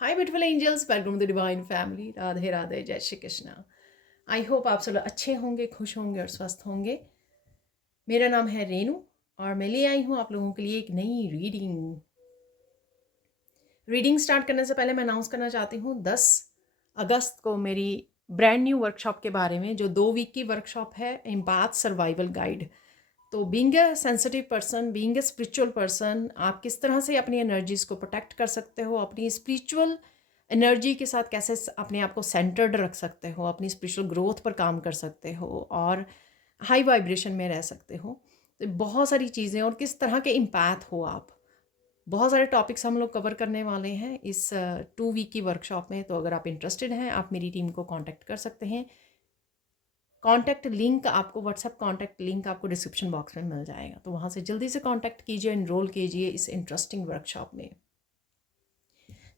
Hi beautiful angels, welcome to the divine family. Radhe Radhe, जय Shri Krishna. I hope आप सब अच्छे होंगे, खुश होंगे और स्वस्थ होंगे। मेरा नाम है रेनू और मैं ले आई हूँ आप लोगों के लिए एक नई रीडिंग स्टार्ट करने से पहले मैं अनाउंस करना चाहती हूँ 10 अगस्त को मेरी ब्रांड न्यू वर्कशॉप के बारे में, जो 2 वीक की वर्कशॉप है, एम्पाथ सर्वाइवल गाइड। तो being a sensitive person, being a spiritual person, आप किस तरह से अपनी एनर्जीज को प्रोटेक्ट कर सकते हो, अपनी स्पिरिचुअल एनर्जी के साथ कैसे अपने आप को सेंटर्ड रख सकते हो, अपनी स्पिरिचुअल ग्रोथ पर काम कर सकते हो और हाई वाइब्रेशन में रह सकते हो। तो बहुत सारी चीज़ें, और किस तरह के इम्पैथ हो आप, बहुत सारे टॉपिक्स हम लोग कवर करने वाले हैं इस 2 वीक की वर्कशॉप में। तो अगर आप इंटरेस्टेड हैं, आप मेरी टीम को कांटेक्ट कर सकते हैं। कांटेक्ट लिंक आपको, व्हाट्सएप कांटेक्ट लिंक आपको डिस्क्रिप्शन बॉक्स में मिल जाएगा, तो वहाँ से जल्दी से कांटेक्ट कीजिए, एनरोल कीजिए इस इंटरेस्टिंग वर्कशॉप में।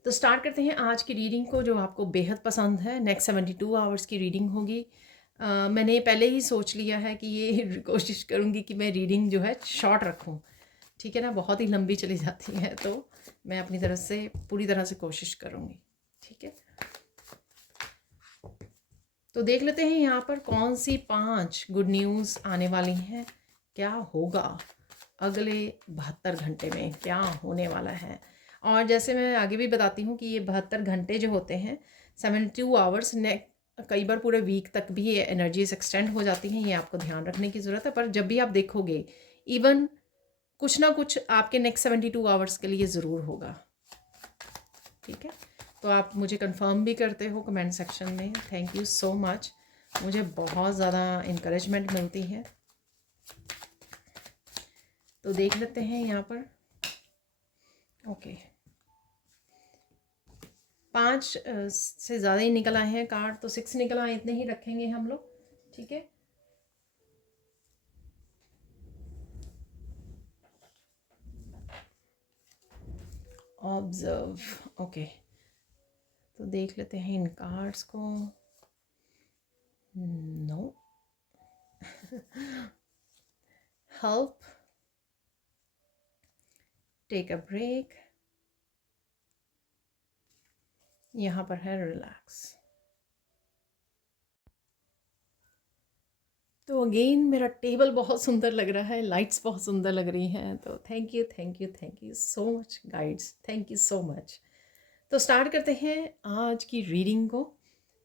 तो स्टार्ट करते हैं आज की रीडिंग को, जो आपको बेहद पसंद है। नेक्स्ट 72 आवर्स की रीडिंग होगी। मैंने पहले ही सोच लिया है कि ये कोशिश करूँगी कि मैं रीडिंग जो है शॉर्ट रखूँ, ठीक है ना, बहुत ही लंबी चली जाती है, तो मैं अपनी तरफ से पूरी तरह से कोशिश करूँगी, ठीक है। तो देख लेते हैं यहाँ पर कौन सी 5 गुड न्यूज़ आने वाली हैं, क्या होगा अगले 72 घंटे में, क्या होने वाला है। और जैसे मैं आगे भी बताती हूँ कि ये 72 घंटे जो होते हैं, 72 आवर्स ने कई बार पूरे वीक तक भी ये एनर्जीज एक्सटेंड हो जाती हैं, ये आपको ध्यान रखने की ज़रूरत है। पर जब भी आप देखोगे, इवन कुछ ना कुछ आपके नेक्स्ट 72 आवर्स के लिए ज़रूर होगा, ठीक है। तो आप मुझे कंफर्म भी करते हो कमेंट सेक्शन में, थैंक यू सो मच, मुझे बहुत ज़्यादा इंकरेजमेंट मिलती है। तो देख लेते हैं यहाँ पर। ओके, 5 से ज़्यादा ही निकल आए हैं कार्ड, तो 6 निकल आए, इतने ही रखेंगे हम लोग, ठीक है। Observe, okay. तो देख लेते हैं इन कार्ड्स को। No help, take a break, यहाँ पर है रिलैक्स। तो अगेन मेरा टेबल बहुत सुंदर लग रहा है, लाइट्स बहुत सुंदर लग रही हैं, तो thank you thank you thank you so much guides, thank you so much. तो स्टार्ट करते हैं आज की रीडिंग को।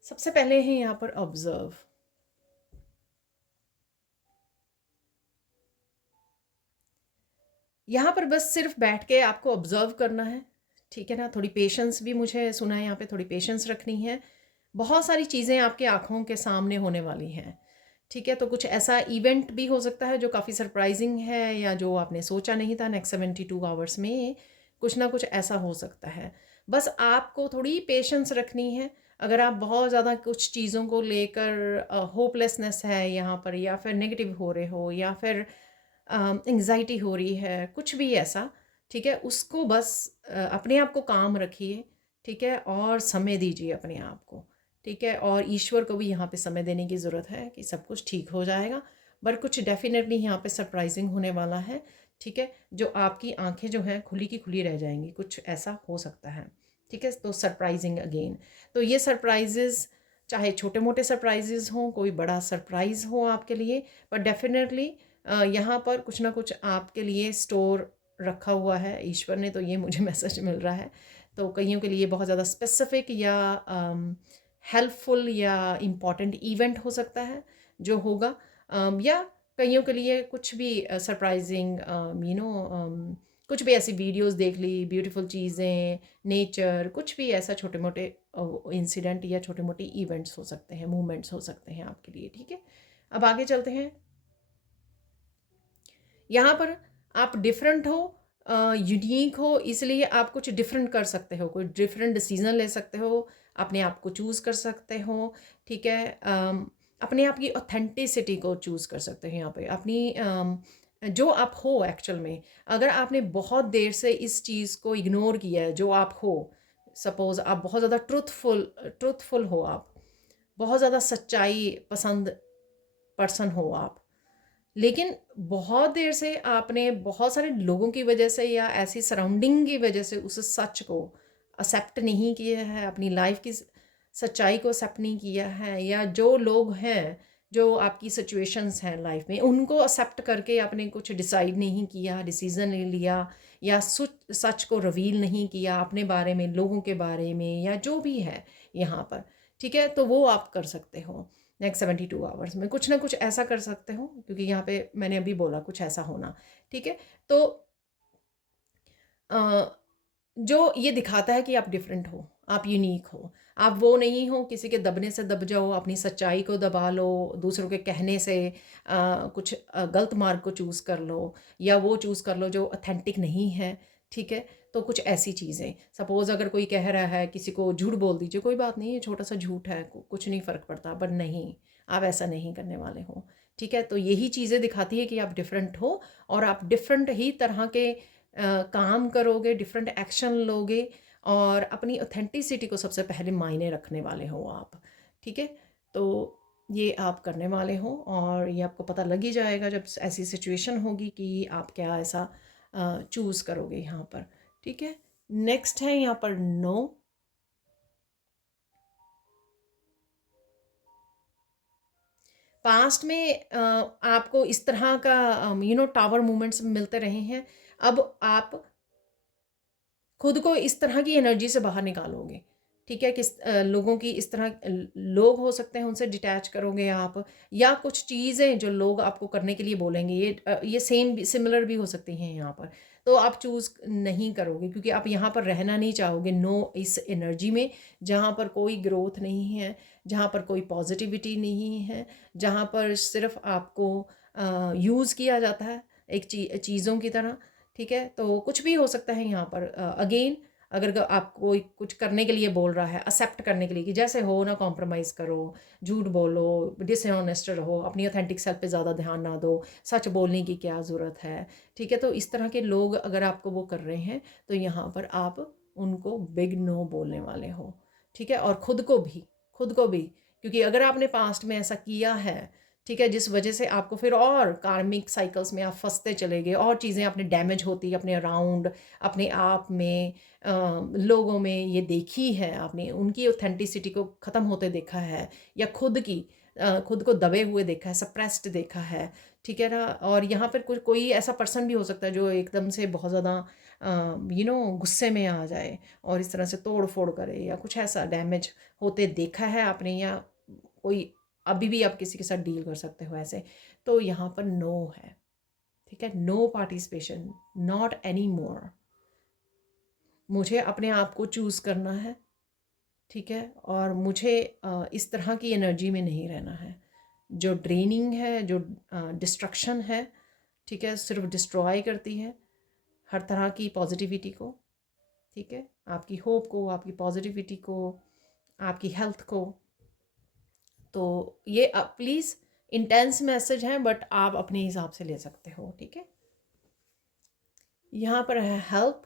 सबसे पहले है यहाँ पर ऑब्जर्व। यहाँ पर बस सिर्फ बैठ के आपको ऑब्जर्व करना है, ठीक है ना। थोड़ी पेशेंस भी, मुझे सुना है यहाँ पे थोड़ी पेशेंस रखनी है। बहुत सारी चीज़ें आपके आँखों के सामने होने वाली हैं, ठीक है। तो कुछ ऐसा इवेंट भी हो सकता है जो काफ़ी सरप्राइजिंग है, या जो आपने सोचा नहीं था। नेक्स्ट 72 आवर्स में कुछ ना कुछ ऐसा हो सकता है। बस आपको थोड़ी पेशेंस रखनी है। अगर आप बहुत ज़्यादा कुछ चीज़ों को लेकर होपलेसनेस है यहाँ पर, या फिर नेगेटिव हो रहे हो, या फिर एंग्जाइटी हो रही है, कुछ भी ऐसा, ठीक है, उसको बस अपने आप को काम रखिए, ठीक है, और समय दीजिए अपने आप को, ठीक है। और ईश्वर को भी यहाँ पे समय देने की ज़रूरत है कि सब कुछ ठीक हो जाएगा। बट कुछ डेफिनेटली यहाँ पे सरप्राइजिंग होने वाला है, ठीक है, जो आपकी आंखें जो हैं खुली की खुली रह जाएंगी, कुछ ऐसा हो सकता है, ठीक है। तो सरप्राइजिंग अगेन, तो ये सरप्राइजेज़ चाहे छोटे मोटे सरप्राइजेज़ हों, कोई बड़ा सरप्राइज़ हो आपके लिए, पर डेफिनेटली यहाँ पर कुछ ना कुछ आपके लिए स्टोर रखा हुआ है ईश्वर ने, तो ये मुझे मैसेज मिल रहा है। तो कईयों के लिए बहुत ज़्यादा स्पेसिफिक या हेल्पफुल या इम्पॉर्टेंट इवेंट हो सकता है जो होगा, या कईयों के लिए कुछ भी सरप्राइजिंग, कुछ भी ऐसी वीडियोस देख ली, ब्यूटीफुल चीज़ें, नेचर, कुछ भी ऐसा छोटे मोटे इंसिडेंट या छोटे मोटे इवेंट्स हो सकते हैं, मूवमेंट्स हो सकते हैं आपके लिए, ठीक है। अब आगे चलते हैं। यहाँ पर आप डिफरेंट हो, यूनिक हो, इसलिए आप कुछ डिफरेंट कर सकते हो, कोई डिफरेंट डिसीजन ले सकते हो, अपने आप को चूज़ कर सकते हो, ठीक है। अपने आप की ऑथेंटिसिटी को चूज़ कर सकते हैं यहाँ पे, अपनी जो आप हो एक्चुअल में। अगर आपने बहुत देर से इस चीज़ को इग्नोर किया है जो आप हो, सपोज़ आप बहुत ज़्यादा ट्रुथफुल हो, आप बहुत ज़्यादा सच्चाई पसंद पर्सन हो आप, लेकिन बहुत देर से आपने बहुत सारे लोगों की वजह से या ऐसी सराउंडिंग की वजह से उस सच को एक्सेप्ट नहीं किया है, अपनी लाइफ की सच्चाई को एक्सेप्ट नहीं किया है, या जो लोग हैं जो आपकी सिचुएशंस हैं लाइफ में उनको एक्सेप्ट करके आपने कुछ डिसाइड नहीं किया, डिसीज़न नहीं लिया, या सच को रिवील नहीं किया अपने बारे में, लोगों के बारे में, या जो भी है यहाँ पर, ठीक है। तो वो आप कर सकते हो नेक्स्ट 72 आवर्स में, कुछ ना कुछ ऐसा कर सकते हो, क्योंकि यहाँ पे मैंने अभी बोला कुछ ऐसा होना, ठीक है। तो जो ये दिखाता है कि आप डिफरेंट हो, आप यूनिक हो, आप वो नहीं हो किसी के दबने से दब जाओ, अपनी सच्चाई को दबा लो, दूसरों के कहने से कुछ गलत मार्ग को चूज़ कर लो, या वो चूज़ कर लो जो ऑथेंटिक नहीं है, ठीक है। तो कुछ ऐसी चीज़ें, सपोज़ अगर कोई कह रहा है किसी को झूठ बोल दीजिए, कोई बात नहीं, ये छोटा सा झूठ है, कुछ नहीं फ़र्क पड़ता, बट नहीं, आप ऐसा नहीं करने वाले हो, ठीक है। तो यही चीज़ें दिखाती है कि आप डिफरेंट हो, और आप डिफरेंट ही तरह के काम करोगे, डिफरेंट एक्शन लोगे, और अपनी ऑथेंटिसिटी को सबसे पहले मायने रखने वाले हो आप, ठीक है। तो ये आप करने वाले हो, और ये आपको पता लग ही जाएगा जब ऐसी सिचुएशन होगी कि आप क्या ऐसा चूज़ करोगे यहाँ पर, ठीक है। नेक्स्ट है यहाँ पर नो। पास्ट में आपको इस तरह का टावर मूवमेंट्स मिलते रहे हैं, अब आप खुद को इस तरह की एनर्जी से बाहर निकालोगे, ठीक है। किस लोगों की इस तरह लोग हो सकते हैं उनसे डिटैच करोगे आप, या कुछ चीज़ें जो लोग आपको करने के लिए बोलेंगे, ये सेम सिमिलर भी हो सकती हैं यहाँ पर, तो आप चूज़ नहीं करोगे, क्योंकि आप यहाँ पर रहना नहीं चाहोगे नो इस एनर्जी में, जहाँ पर कोई ग्रोथ नहीं है, जहाँ पर कोई पॉजिटिविटी नहीं है, जहाँ पर सिर्फ आपको यूज़ किया जाता है एक चीज़ों की तरह, ठीक है। तो कुछ भी हो सकता है यहाँ पर, अगेन अगर आप कोई कुछ करने के लिए बोल रहा है, एक्सेप्ट करने के लिए कि जैसे हो ना, कॉम्प्रोमाइज़ करो, झूठ बोलो, डिसऑनेस्ट रहो, अपनी ऑथेंटिक सेल्फ पे ज़्यादा ध्यान ना दो, सच बोलने की क्या ज़रूरत है, ठीक है। तो इस तरह के लोग अगर आपको वो कर रहे हैं, तो यहाँ पर आप उनको बिग नो बोलने वाले हो, ठीक है। और खुद को भी, क्योंकि अगर आपने पास्ट में ऐसा किया है, ठीक है, जिस वजह से आपको फिर और कार्मिक साइकिल्स में आप फंसते चले गए, और चीज़ें आपने डैमेज होती अपने अराउंड, अपने आप में, लोगों में ये देखी है आपने, उनकी ऑथेंटिसिटी को ख़त्म होते देखा है, या खुद को दबे हुए देखा है, सप्रेस्ड देखा है, ठीक है ना। और यहाँ पर कोई ऐसा पर्सन भी हो सकता है जो एकदम से बहुत ज़्यादा गुस्से में आ जाए और इस तरह से तोड़ फोड़ करे, या कुछ ऐसा डैमेज होते देखा है आपने, या कोई अभी भी आप किसी के साथ डील कर सकते हो ऐसे। तो यहाँ पर नो है, ठीक है, no participation, not any more. मुझे अपने आप को चूज़ करना है, ठीक है, और मुझे इस तरह की एनर्जी में नहीं रहना है जो ड्रेनिंग है, जो डिस्ट्रक्शन है, ठीक है, सिर्फ डिस्ट्रॉय करती है हर तरह की पॉजिटिविटी को, ठीक है, आपकी होप को, आपकी पॉजिटिविटी को, आपकी हेल्थ को। तो ये प्लीज़ इंटेंस मैसेज हैं, बट आप अपने हिसाब से ले सकते हो, ठीक है। यहाँ पर है हेल्प।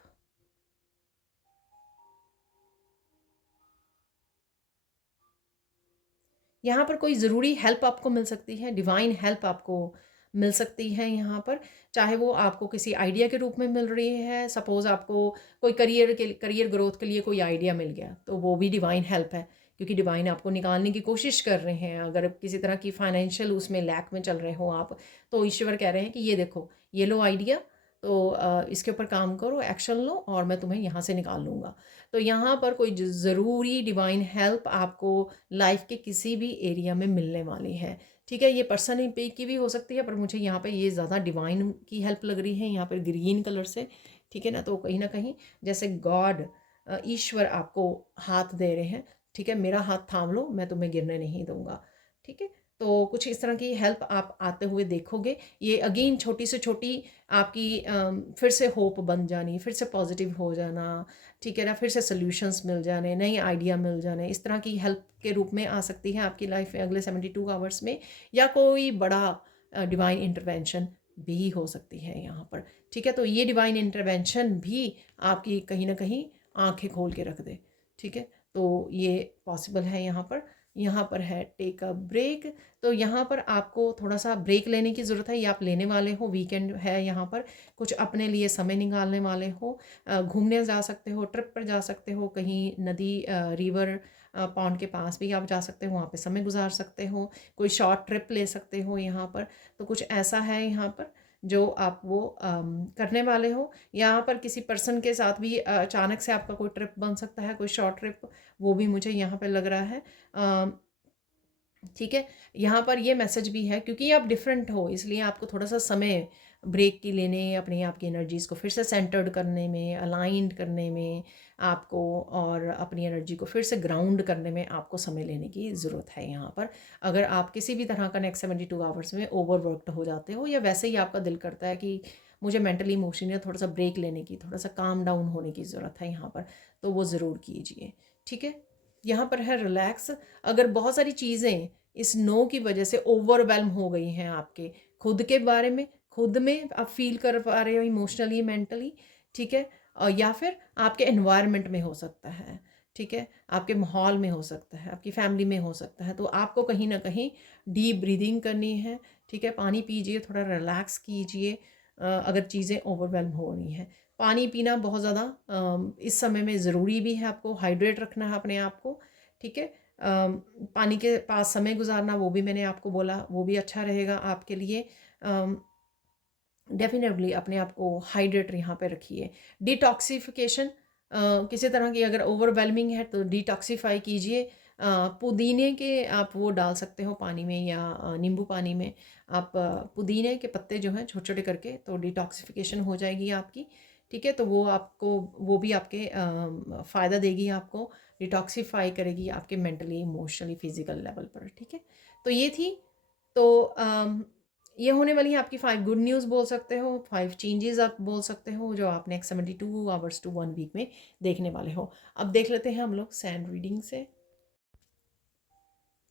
यहाँ पर कोई ज़रूरी हेल्प आपको मिल सकती है, डिवाइन हेल्प आपको मिल सकती है यहाँ पर, चाहे वो आपको किसी आइडिया के रूप में मिल रही है। सपोज़ आपको कोई करियर ग्रोथ के लिए कोई आइडिया मिल गया, तो वो भी डिवाइन हेल्प है, क्योंकि डिवाइन आपको निकालने की कोशिश कर रहे हैं। अगर किसी तरह की फाइनेंशियल उसमें लैक में चल रहे हो आप, तो ईश्वर कह रहे हैं कि ये देखो, ये लो आइडिया, तो इसके ऊपर काम करो, एक्शन लो, और मैं तुम्हें यहाँ से निकाल लूँगा। तो यहाँ पर कोई ज़रूरी डिवाइन हेल्प आपको लाइफ के किसी भी एरिया में मिलने वाली है, ठीक है। ये पर्सन पे की भी हो सकती है, पर मुझे यहाँ पे ये ज़्यादा डिवाइन की हेल्प लग रही है यहाँ पर ग्रीन कलर से, ठीक है ना। तो कहीं ना कहीं जैसे गॉड, ईश्वर आपको हाथ दे रहे हैं, ठीक है, मेरा हाथ थाम लो, मैं तुम्हें गिरने नहीं दूंगा, ठीक है। तो कुछ इस तरह की हेल्प आप आते हुए देखोगे। ये अगेन छोटी से छोटी आपकी फिर से होप बन जानी, फिर से पॉजिटिव हो जाना, ठीक है ना, फिर से सॉल्यूशंस मिल जाने, नई आइडिया मिल जाने, इस तरह की हेल्प के रूप में आ सकती है आपकी लाइफ में अगले 72 आवर्स में। या कोई बड़ा डिवाइन इंटरवेंशन भी हो सकती है यहाँ पर, ठीक है। तो ये डिवाइन इंटरवेंशन भी आपकी कहीं ना कहीं आंखें खोल के रख दे, ठीक है। तो ये पॉसिबल है यहाँ पर। यहाँ पर है टेक अ ब्रेक। तो यहाँ पर आपको थोड़ा सा ब्रेक लेने की ज़रूरत है, या आप लेने वाले हो, वीकेंड है, यहाँ पर कुछ अपने लिए समय निकालने वाले हो, घूमने जा सकते हो, ट्रिप पर जा सकते हो, कहीं नदी, रिवर, पॉन्ड के पास भी आप जा सकते हो, वहाँ पे समय गुजार सकते हो, कोई शॉर्ट ट्रिप ले सकते हो यहाँ पर। तो कुछ ऐसा है यहाँ पर जो आप वो करने वाले हो। यहाँ पर किसी पर्सन के साथ भी अचानक से आपका कोई ट्रिप बन सकता है, कोई शॉर्ट ट्रिप, वो भी मुझे यहाँ पे लग रहा है। ठीक है, यहाँ पर ये मैसेज भी है क्योंकि आप डिफरेंट हो, इसलिए आपको थोड़ा सा समय ब्रेक की लेने, अपने आप की एनर्जीज़ को फिर से सेंटर्ड करने में, अलाइंड करने में आपको, और अपनी एनर्जी को फिर से ग्राउंड करने में आपको समय लेने की ज़रूरत है यहाँ पर। अगर आप किसी भी तरह का नेक्स्ट 72 आवर्स में ओवरवर्कड हो जाते हो, या वैसे ही आपका दिल करता है कि मुझे मेंटली इमोशनली थोड़ा सा ब्रेक लेने की, थोड़ा सा काम डाउन होने की ज़रूरत है यहाँ पर, तो वो ज़रूर कीजिए। ठीक है, यहाँ पर है रिलैक्स। अगर बहुत सारी चीज़ें इस नो की वजह से ओवरवेल्म हो गई हैं आपके खुद के बारे में, खुद में आप फील कर पा रहे हो इमोशनली, मेंटली, ठीक है, या फिर आपके एनवायरनमेंट में हो सकता है, ठीक है, आपके माहौल में हो सकता है, आपकी फैमिली में हो सकता है, तो आपको कहीं ना कहीं डीप ब्रीदिंग करनी है। ठीक है, पानी पीजिए, थोड़ा रिलैक्स कीजिए। अगर चीज़ें ओवरवेल्म हो रही हैं, पानी पीना बहुत ज़्यादा इस समय में ज़रूरी भी है, आपको हाइड्रेट रखना है अपने आप को। ठीक है, पानी के पास समय गुजारना, वो भी मैंने आपको बोला, वो भी अच्छा रहेगा आपके लिए। डेफिनेटली अपने आप को हाइड्रेट यहाँ पे रखिए। डिटॉक्सिफिकेशन, किसी तरह की अगर ओवरवेलमिंग है तो डिटॉक्सिफाई कीजिए। पुदीने के आप वो डाल सकते हो पानी में, या नींबू पानी में आप पुदीने के पत्ते जो हैं छोटे छोटे करके, तो डिटॉक्सिफिकेशन हो जाएगी आपकी। ठीक है, तो वो आपको, वो भी आपके फ़ायदा देगी आपको, डिटॉक्सिफाई करेगी आपके मेंटली, इमोशनली, फिजिकल लेवल पर। ठीक है, तो ये थी। तो ये होने वाली है आपकी 5 गुड न्यूज़ बोल सकते हो, 5 चेंजेस आप बोल सकते हो, जो आप नेक्स्ट 72 आवर्स टू 1 वीक में देखने वाले हो। अब देख लेते हैं हम लोग सैंड रीडिंग से।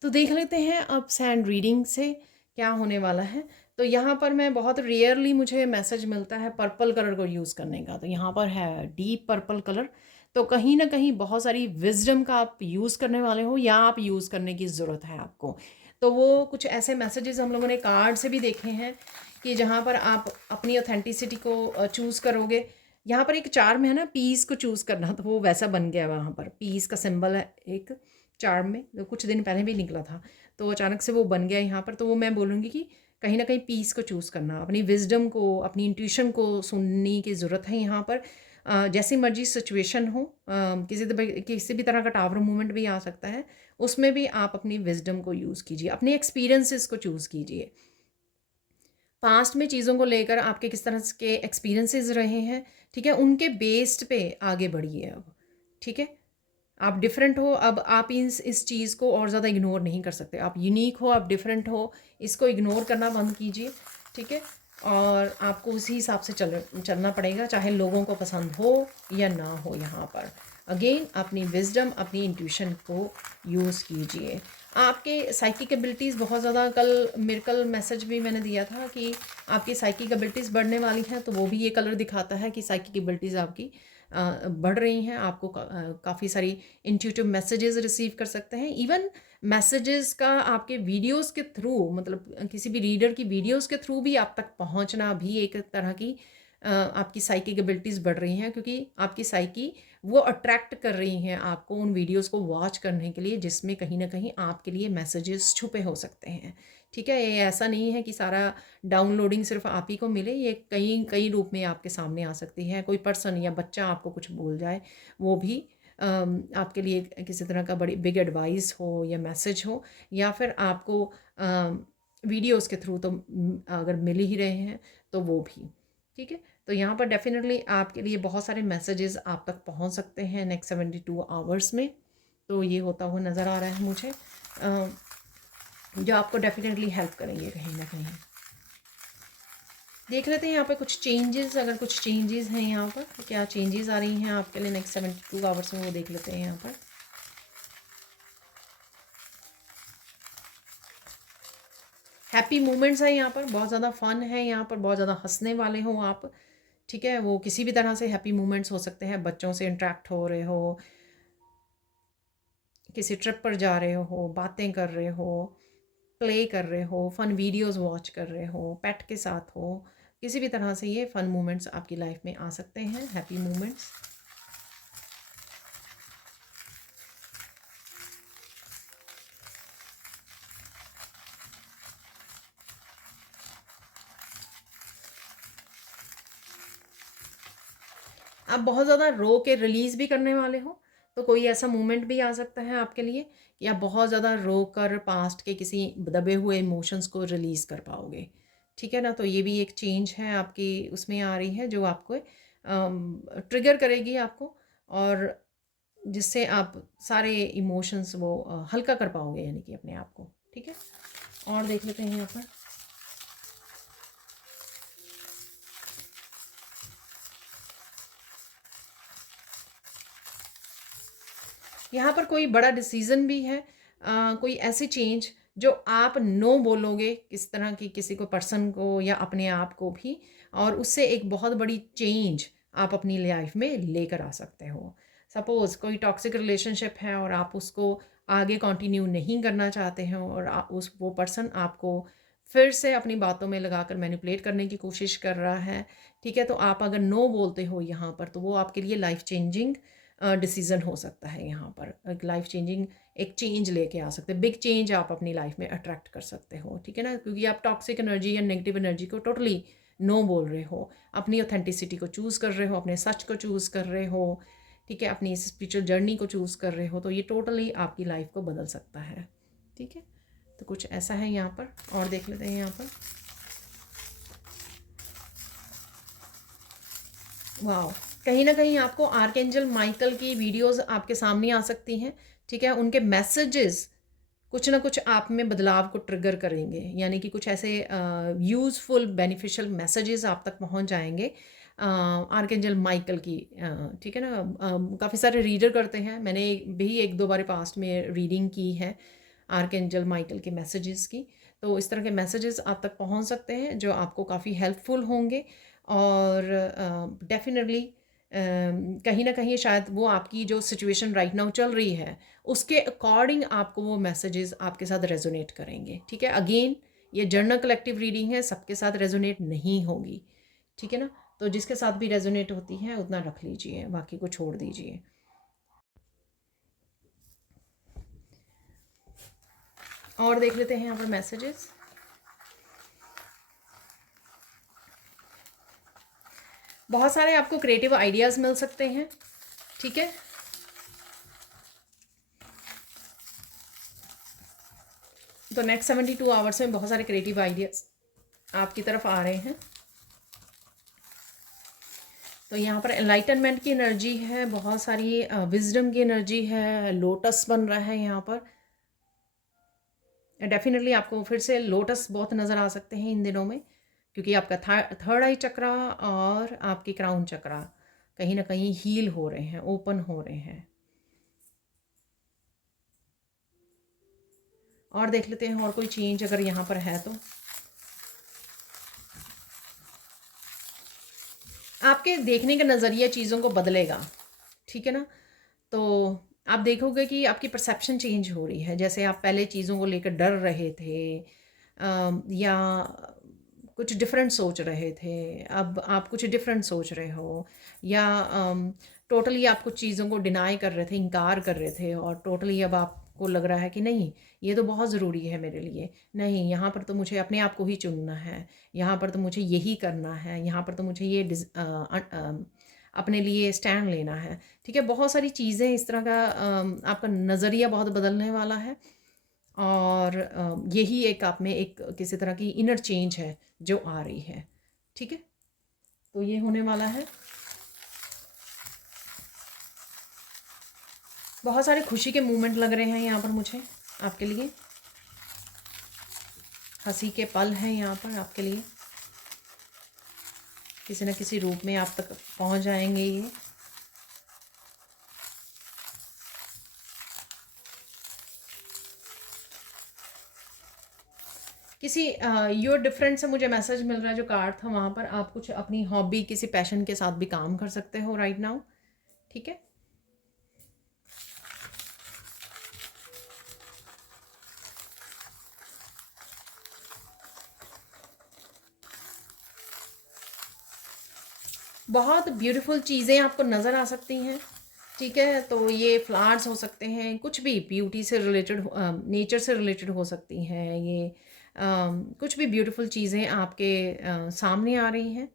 तो देख लेते हैं अब सैंड रीडिंग से क्या होने वाला है। तो यहाँ पर मैं बहुत रेयरली मुझे मैसेज मिलता है पर्पल कलर को यूज़ करने का, तो यहाँ पर है डीप पर्पल कलर। तो कहीं ना कहीं बहुत सारी विजडम का आप यूज़ करने वाले हो, या आप यूज़ करने की ज़रूरत है आपको। तो वो कुछ ऐसे मैसेजेस हम लोगों ने कार्ड से भी देखे हैं कि जहाँ पर आप अपनी ऑथेंटिसिटी को चूज़ करोगे। यहाँ पर एक चार्म है ना, पीस को चूज़ करना, तो वो वैसा बन गया वहाँ पर, पीस का सिंबल है एक चार्म में, तो कुछ दिन पहले भी निकला था, तो अचानक से वो बन गया यहाँ पर। तो वो मैं बोलूँगी कि कहीं ना कहीं पीस को चूज़ करना, अपनी विजडम को, अपनी इंट्यूशन को सुनने की ज़रूरत है यहाँ पर। जैसी मर्जी सिचुएशन हो, किसी भी तरह का टावर मूवमेंट भी आ सकता है, उसमें भी आप अपनी विजडम को यूज़ कीजिए, अपने एक्सपीरियंसेस को चूज़ कीजिए। पास्ट में चीज़ों को लेकर आपके किस तरह के एक्सपीरियंसेस रहे हैं, ठीक है, उनके बेस्ड पे आगे बढ़िए अब। ठीक है, आप डिफरेंट हो, अब आप इस चीज़ को और ज़्यादा इग्नोर नहीं कर सकते। आप यूनिक हो, आप डिफरेंट हो, इसको इग्नोर करना बंद कीजिए। ठीक है, और आपको उसी हिसाब से चलना पड़ेगा, चाहे लोगों को पसंद हो या ना हो। यहाँ पर अगेन अपनी विजडम, अपनी इंट्यूशन को यूज़ कीजिए। आपके साइकिक एबिलिटीज़ बहुत ज़्यादा, कल मिरेकल मैसेज भी मैंने दिया था कि आपकी साइकिक एबिलिटीज़ बढ़ने वाली हैं, तो वो भी ये कलर दिखाता है कि साइकिक एबिलिटीज़ आपकी बढ़ रही हैं। आपको काफ़ी सारी इंट्यूटिव मैसेजेस रिसीव कर सकते हैं। इवन मैसेजेस का आपके वीडियोस के थ्रू, मतलब किसी भी रीडर की वीडियोस के थ्रू भी आप तक पहुंचना भी एक तरह की आपकी साइकिक एबिलिटीज़ बढ़ रही हैं, क्योंकि आपकी साइकी वो अट्रैक्ट कर रही हैं आपको उन वीडियोस को वॉच करने के लिए, जिसमें कहीं ना कहीं आपके लिए मैसेजेस छुपे हो सकते हैं। ठीक है, ये ऐसा नहीं है कि सारा डाउनलोडिंग सिर्फ आप ही को मिले, ये कई कई रूप में आपके सामने आ सकती है। कोई पर्सन या बच्चा आपको कुछ बोल जाए, वो भी आपके लिए किसी तरह का बड़ी बिग एडवाइस हो या मैसेज हो, या फिर आपको वीडियोस के थ्रू तो अगर मिल ही रहे हैं तो वो भी। ठीक है, तो यहाँ पर डेफिनेटली आपके लिए बहुत सारे मैसेजेस आप तक पहुँच सकते हैं नेक्स्ट 72 आवर्स में। तो ये होता हुआ नज़र आ रहा है मुझे, जो आपको डेफिनेटली हेल्प करेंगे कहीं ना कहीं। देख लेते हैं यहाँ पे कुछ चेंजेस, अगर कुछ चेंजेस हैं यहाँ पर, तो क्या चेंजेस आ रही हैं आपके लिए नेक्स्ट 72 आवर्स में, वो देख लेते हैं यहाँ पर। हैप्पी मोमेंट्स है यहाँ पर, बहुत ज़्यादा फन है यहाँ पर, बहुत ज़्यादा हंसने वाले हो आप। ठीक है, वो किसी भी तरह से हैप्पी मोमेंट्स हो सकते हैं, बच्चों से इंटरेक्ट हो रहे हो, किसी ट्रिप पर जा रहे हो, बातें कर रहे हो, प्ले कर रहे हो, फ़न वीडियोस वॉच कर रहे हो, पेट के साथ हो, किसी भी तरह से ये फ़न मोमेंट्स आपकी लाइफ में आ सकते हैं, हैप्पी मोमेंट्स। आप बहुत ज़्यादा रो के रिलीज़ भी करने वाले हो, तो कोई ऐसा मोमेंट भी आ सकता है आपके लिए कि आप बहुत ज़्यादा रो कर पास्ट के किसी दबे हुए इमोशंस को रिलीज़ कर पाओगे। ठीक है ना? तो ये भी एक चेंज है आपकी उसमें आ रही है जो आपको ट्रिगर करेगी आपको, और जिससे आप सारे इमोशंस वो हल्का कर पाओगे यानी कि अपने आप को। ठीक है? और देख लेते हैं यहाँ पर। यहाँ पर कोई बड़ा डिसीज़न भी है, कोई ऐसी चेंज जो आप नो बोलोगे किस तरह की किसी को, पर्सन को या अपने आप को भी, और उससे एक बहुत बड़ी चेंज आप अपनी लाइफ में लेकर आ सकते हो। सपोज़ कोई टॉक्सिक रिलेशनशिप है और आप उसको आगे कंटिन्यू नहीं करना चाहते हैं, और उस वो पर्सन आपको फिर से अपनी बातों में लगाकर मैनिपुलेट करने की कोशिश कर रहा है। ठीक है? तो आप अगर नो बोलते हो यहाँ पर, तो वो आपके लिए लाइफ चेंजिंग डिसीज़न हो सकता है। यहाँ पर एक लाइफ चेंजिंग एक चेंज लेके आ सकते हैं, बिग चेंज आप अपनी लाइफ में अट्रैक्ट कर सकते हो। ठीक है ना? क्योंकि आप टॉक्सिक एनर्जी या नेगेटिव एनर्जी को टोटली नो बोल रहे हो, अपनी ऑथेंटिसिटी को चूज़ कर रहे हो, अपने सच को चूज़ कर रहे हो। ठीक है? अपनी स्पिरिचुअल जर्नी को चूज़ कर रहे हो, तो ये टोटली आपकी लाइफ को बदल सकता है। ठीक है? तो कुछ ऐसा है यहाँ पर, और देख लेते हैं यहाँ पर। वाह! कहीं न कहीं आपको आर्कएंजल माइकल की वीडियोज़ आपके सामने आ सकती हैं। ठीक है? उनके मैसेजेस कुछ ना कुछ आप में बदलाव को ट्रिगर करेंगे, यानी कि कुछ ऐसे यूज़फुल बेनिफिशियल मैसेजेस आप तक पहुंच जाएंगे आर्कएंजल माइकल की। ठीक है ना? काफ़ी सारे रीडर करते हैं, मैंने भी एक दो बार पास्ट में रीडिंग की है आर्कएंजल माइकल के मैसेजेस की। तो इस तरह के मैसेजेस आप तक पहुंच सकते हैं जो आपको काफ़ी हेल्पफुल होंगे, और डेफिनेटली कहीं ना कहीं शायद वो आपकी जो सिचुएशन राइट नाउ चल रही है उसके अकॉर्डिंग आपको वो मैसेजेस आपके साथ रेजोनेट करेंगे। ठीक है? अगेन ये जर्नल कलेक्टिव रीडिंग है, सबके साथ रेजोनेट नहीं होगी। ठीक है ना? तो जिसके साथ भी रेजोनेट होती है उतना रख लीजिए, बाकी को छोड़ दीजिए। और देख लेते हैं यहाँ पर मैसेजेस। बहुत सारे आपको क्रिएटिव आइडियाज़ मिल सकते हैं। ठीक है? तो नेक्स्ट 72 आवर्स में बहुत सारे क्रिएटिव आइडियाज़ आपकी तरफ आ रहे हैं। तो यहाँ पर एनलाइटनमेंट की एनर्जी है, बहुत सारी विजडम की एनर्जी है, लोटस बन रहा है यहाँ पर। डेफिनेटली आपको फिर से लोटस बहुत नज़र आ सकते हैं इन दिनों में, क्योंकि आपका थर्ड आई चक्रा और आपकी क्राउन चक्रा कहीं ना कहीं हील हो रहे हैं, ओपन हो रहे हैं। और देख लेते हैं और कोई चेंज अगर यहाँ पर है तो। आपके देखने का नज़रिया चीज़ों को बदलेगा। ठीक है ना? तो आप देखोगे कि आपकी परसेप्शन चेंज हो रही है। जैसे आप पहले चीज़ों को लेकर डर रहे थे, या कुछ डिफरेंट सोच रहे थे, अब आप कुछ डिफरेंट सोच रहे हो, या टोटली आप कुछ चीज़ों को डिनाई कर रहे थे, इनकार कर रहे थे, और टोटली अब आपको लग रहा है कि नहीं ये तो बहुत ज़रूरी है मेरे लिए, नहीं यहाँ पर तो मुझे अपने आप को ही चुनना है, यहाँ पर तो मुझे यही करना है, यहाँ पर तो मुझे ये अपने लिए स्टैंड लेना है। ठीक है? बहुत सारी चीज़ें इस तरह का आपका नज़रिया बहुत बदलने वाला है, और यही एक आप में एक किसी तरह की इनर चेंज है जो आ रही है। ठीक है? तो ये होने वाला है। बहुत सारे खुशी के मोमेंट लग रहे हैं यहाँ पर मुझे आपके लिए, हंसी के पल हैं यहाँ पर आपके लिए, किसी न किसी रूप में आप तक पहुँच जाएंगे ये। किसी योर डिफरेंट से मुझे मैसेज मिल रहा है, जो कार्ड था वहाँ पर आप कुछ अपनी हॉबी किसी पैशन के साथ भी काम कर सकते हो राइट नाउ। ठीक है? बहुत ब्यूटीफुल चीज़ें आपको नज़र आ सकती हैं, ठीक है। तो ये फ्लावर्स हो सकते हैं, कुछ भी ब्यूटी से रिलेटेड, नेचर से रिलेटेड हो सकती हैं ये, कुछ भी ब्यूटीफुल चीज़ें आपके सामने आ रही हैं।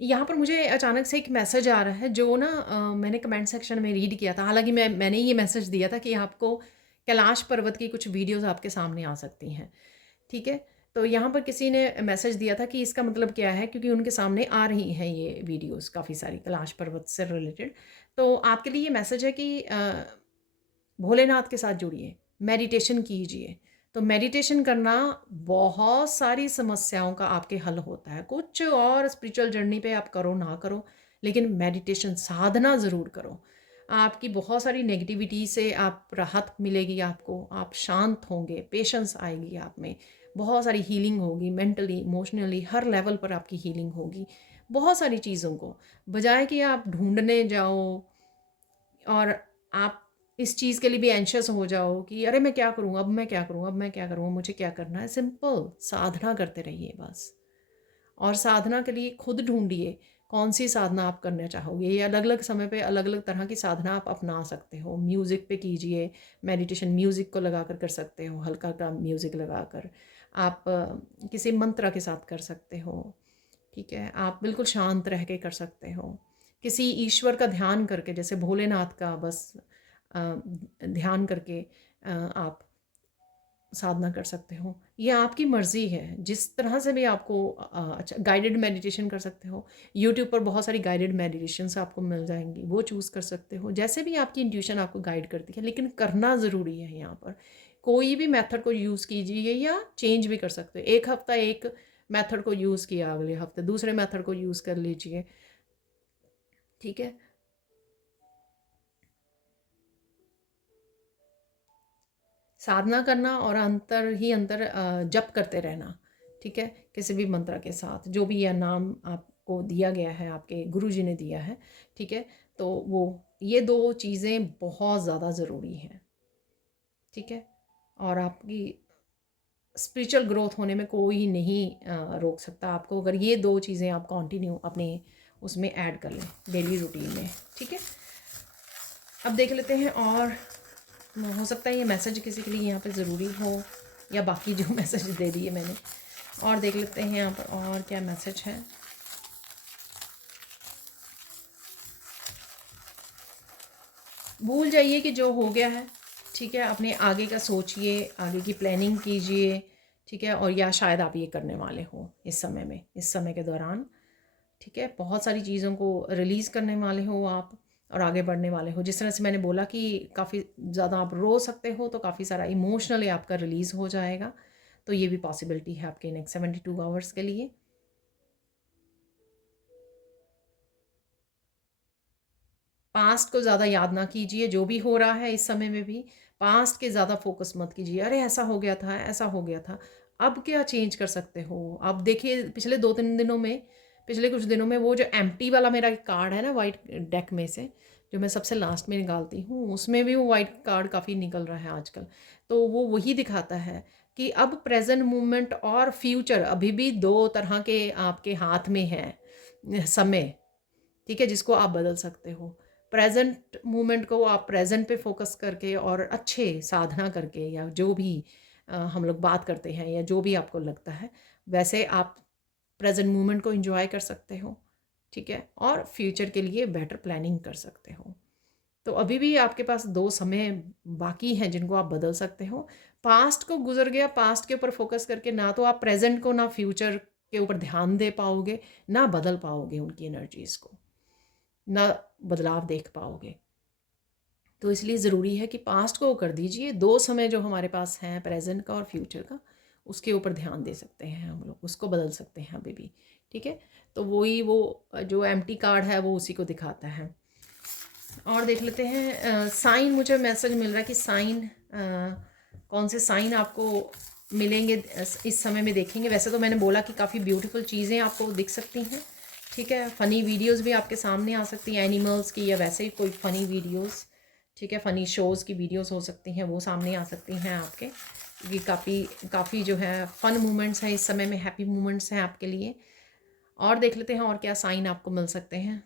यहाँ पर मुझे अचानक से एक मैसेज आ रहा है जो ना मैंने कमेंट सेक्शन में रीड किया था। हालाँकि मैंने ये मैसेज दिया था कि आपको कैलाश पर्वत की कुछ वीडियोज़ आपके सामने आ सकती हैं, ठीक है। तो यहाँ पर किसी ने मैसेज दिया था कि इसका मतलब क्या है, क्योंकि उनके सामने आ रही हैं ये वीडियोज़ काफ़ी सारी कैलाश पर्वत से रिलेटेड। तो आपके लिए ये मैसेज है कि भोलेनाथ के साथ जुड़िए, मेडिटेशन कीजिए। तो मेडिटेशन करना बहुत सारी समस्याओं का आपके हल होता है। कुछ और स्पिरिचुअल जर्नी पे आप करो ना करो, लेकिन मेडिटेशन साधना ज़रूर करो। आपकी बहुत सारी नेगेटिविटी से आप राहत मिलेगी आपको, आप शांत होंगे, पेशेंस आएगी आप में, बहुत सारी हीलिंग होगी, मेंटली, इमोशनली, हर लेवल पर आपकी हीलिंग होगी। बहुत सारी चीज़ों को, बजाय कि आप ढूँढने जाओ और आप इस चीज़ के लिए भी एंशियस हो जाओ कि अरे मैं क्या करूँ, अब मैं क्या करूँ, अब मैं क्या करूँ, मुझे क्या करना है। सिंपल साधना करते रहिए बस। और साधना के लिए खुद ढूंढिए कौन सी साधना आप करना चाहोगे। ये अलग अलग समय पे अलग अलग तरह की साधना आप अपना सकते हो। म्यूज़िक पे कीजिए, मेडिटेशन म्यूज़िक को लगा कर सकते हो, हल्का का म्यूज़िक लगा कर। आप किसी मंत्र के साथ कर सकते हो, ठीक है। आप बिल्कुल शांत रह के कर सकते हो, किसी ईश्वर का ध्यान करके, जैसे भोलेनाथ का बस ध्यान करके आप साधना कर सकते हो। ये आपकी मर्ज़ी है, जिस तरह से भी आपको अच्छा गाइडेड मेडिटेशन कर सकते हो। यूट्यूब पर बहुत सारी गाइडेड मेडिटेशंस आपको मिल जाएँगी, वो चूज़ कर सकते हो। जैसे भी आपकी इंट्यूशन आपको गाइड करती है, लेकिन करना ज़रूरी है यहाँ पर। कोई भी मेथड को यूज़ कीजिए या चेंज भी कर सकते हो। एक हफ़्ता एक मेथड को यूज़ किया, अगले हफ़्ते दूसरे मेथड को यूज़ कर लीजिए, ठीक है। साधना करना और अंतर ही अंतर जप करते रहना, ठीक है। किसी भी मंत्र के साथ जो भी यह नाम आपको दिया गया है, आपके गुरु जी ने दिया है, ठीक है। तो वो ये दो चीज़ें बहुत ज़्यादा ज़रूरी हैं, ठीक है। और आपकी स्पिरिचुअल ग्रोथ होने में कोई नहीं रोक सकता आपको, अगर ये दो चीज़ें आप कंटिन्यू अपने उसमें ऐड कर लें डेली रूटीन में, ठीक है। अब देख लेते हैं, और हो सकता है ये मैसेज किसी के लिए यहाँ पे ज़रूरी हो, या बाकी जो मैसेज दे दिए मैंने। और देख लेते हैं यहाँ पर और क्या मैसेज है। भूल जाइए कि जो हो गया है, ठीक है। अपने आगे का सोचिए, आगे की प्लानिंग कीजिए, ठीक है। और या शायद आप ये करने वाले हो इस समय में, इस समय के दौरान, ठीक है। बहुत सारी चीज़ों को रिलीज़ करने वाले हो आप, और आगे बढ़ने वाले हो। जिस तरह से मैंने बोला कि काफ़ी ज़्यादा आप रो सकते हो, तो काफ़ी सारा इमोशनली आपका रिलीज़ हो जाएगा। तो ये भी पॉसिबिलिटी है आपके नेक्स्ट 72 आवर्स के लिए। पास्ट को ज़्यादा याद ना कीजिए, जो भी हो रहा है इस समय में भी पास्ट के ज़्यादा फोकस मत कीजिए। अरे ऐसा हो गया था, ऐसा हो गया था, अब क्या चेंज कर सकते हो। अब देखिए पिछले 2-3 दिनों में, पिछले कुछ दिनों में, वो जो एम्प्टी वाला मेरा एक कार्ड है ना वाइट डेक में से, जो मैं सबसे लास्ट में निकालती हूँ, उसमें भी वो वाइट कार्ड काफ़ी निकल रहा है आजकल। तो वो वही दिखाता है कि अब प्रेजेंट मोमेंट और फ्यूचर अभी भी दो तरह के आपके हाथ में है समय, ठीक है, जिसको आप बदल सकते हो। प्रेजेंट मोमेंट को आप प्रेजेंट पे फोकस करके और अच्छे साधना करके, या जो भी हम लोग बात करते हैं, या जो भी आपको लगता है, वैसे आप प्रेजेंट मोमेंट को एंजॉय कर सकते हो, ठीक है। और फ्यूचर के लिए बेटर प्लानिंग कर सकते हो। तो अभी भी आपके पास 2 समय बाकी हैं जिनको आप बदल सकते हो। पास्ट को गुजर गया, पास्ट के ऊपर फोकस करके ना तो आप प्रेजेंट को, ना फ्यूचर के ऊपर ध्यान दे पाओगे, ना बदल पाओगे उनकी एनर्जीज़ को, ना बदलाव देख पाओगे। तो इसलिए ज़रूरी है कि पास्ट को कर दीजिए, 2 समय जो हमारे पास हैं, प्रेजेंट का और फ्यूचर का, उसके ऊपर ध्यान दे सकते हैं हम लोग, उसको बदल सकते हैं अभी भी, ठीक है। तो वही वो जो एम्प्टी कार्ड है वो उसी को दिखाता है। और देख लेते हैं साइन, मुझे मैसेज मिल रहा है कि साइन, कौन से साइन आपको मिलेंगे इस समय में, देखेंगे। वैसे तो मैंने बोला कि काफ़ी ब्यूटीफुल चीज़ें आपको दिख सकती हैं, ठीक है। फ़नी वीडियोस भी आपके सामने आ सकती हैं, एनिमल्स की या वैसे ही कोई फ़नी वीडियोस, ठीक है। फ़नी शोज़ की वीडियोस हो सकती हैं, वो सामने आ सकती हैं आपके, क्योंकि काफ़ी जो है फ़न मोमेंट्स हैं इस समय में, हैप्पी मोमेंट्स हैं आपके लिए। और देख लेते हैं और क्या साइन आपको मिल सकते हैं।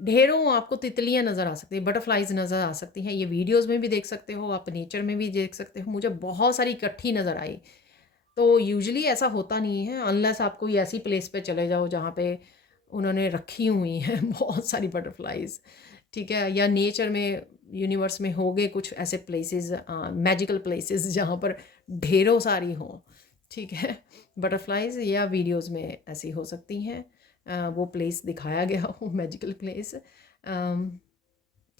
ढेरों आपको तितलियाँ नज़र आ सकती हैं, बटरफ्लाइज़ नज़र आ सकती हैं। ये वीडियोज़ में भी देख सकते हो, आप नेचर में भी देख सकते हो। मुझे बहुत सारी इकट्ठी नज़र आई। तो यूजुअली ऐसा होता नहीं है, अनलेस आप कोई ऐसी प्लेस पे चले जाओ जहाँ पे उन्होंने रखी हुई हैं बहुत सारी बटरफ्लाइज़, ठीक है। या नेचर में, यूनिवर्स में होंगे कुछ ऐसे प्लेसेस, मैजिकल प्लेसेस जहाँ पर ढेरों सारी हों, ठीक है, बटरफ्लाइज़, या वीडियोज़ में ऐसी हो सकती हैं। वो प्लेस दिखाया गया हो मैजिकल प्लेस,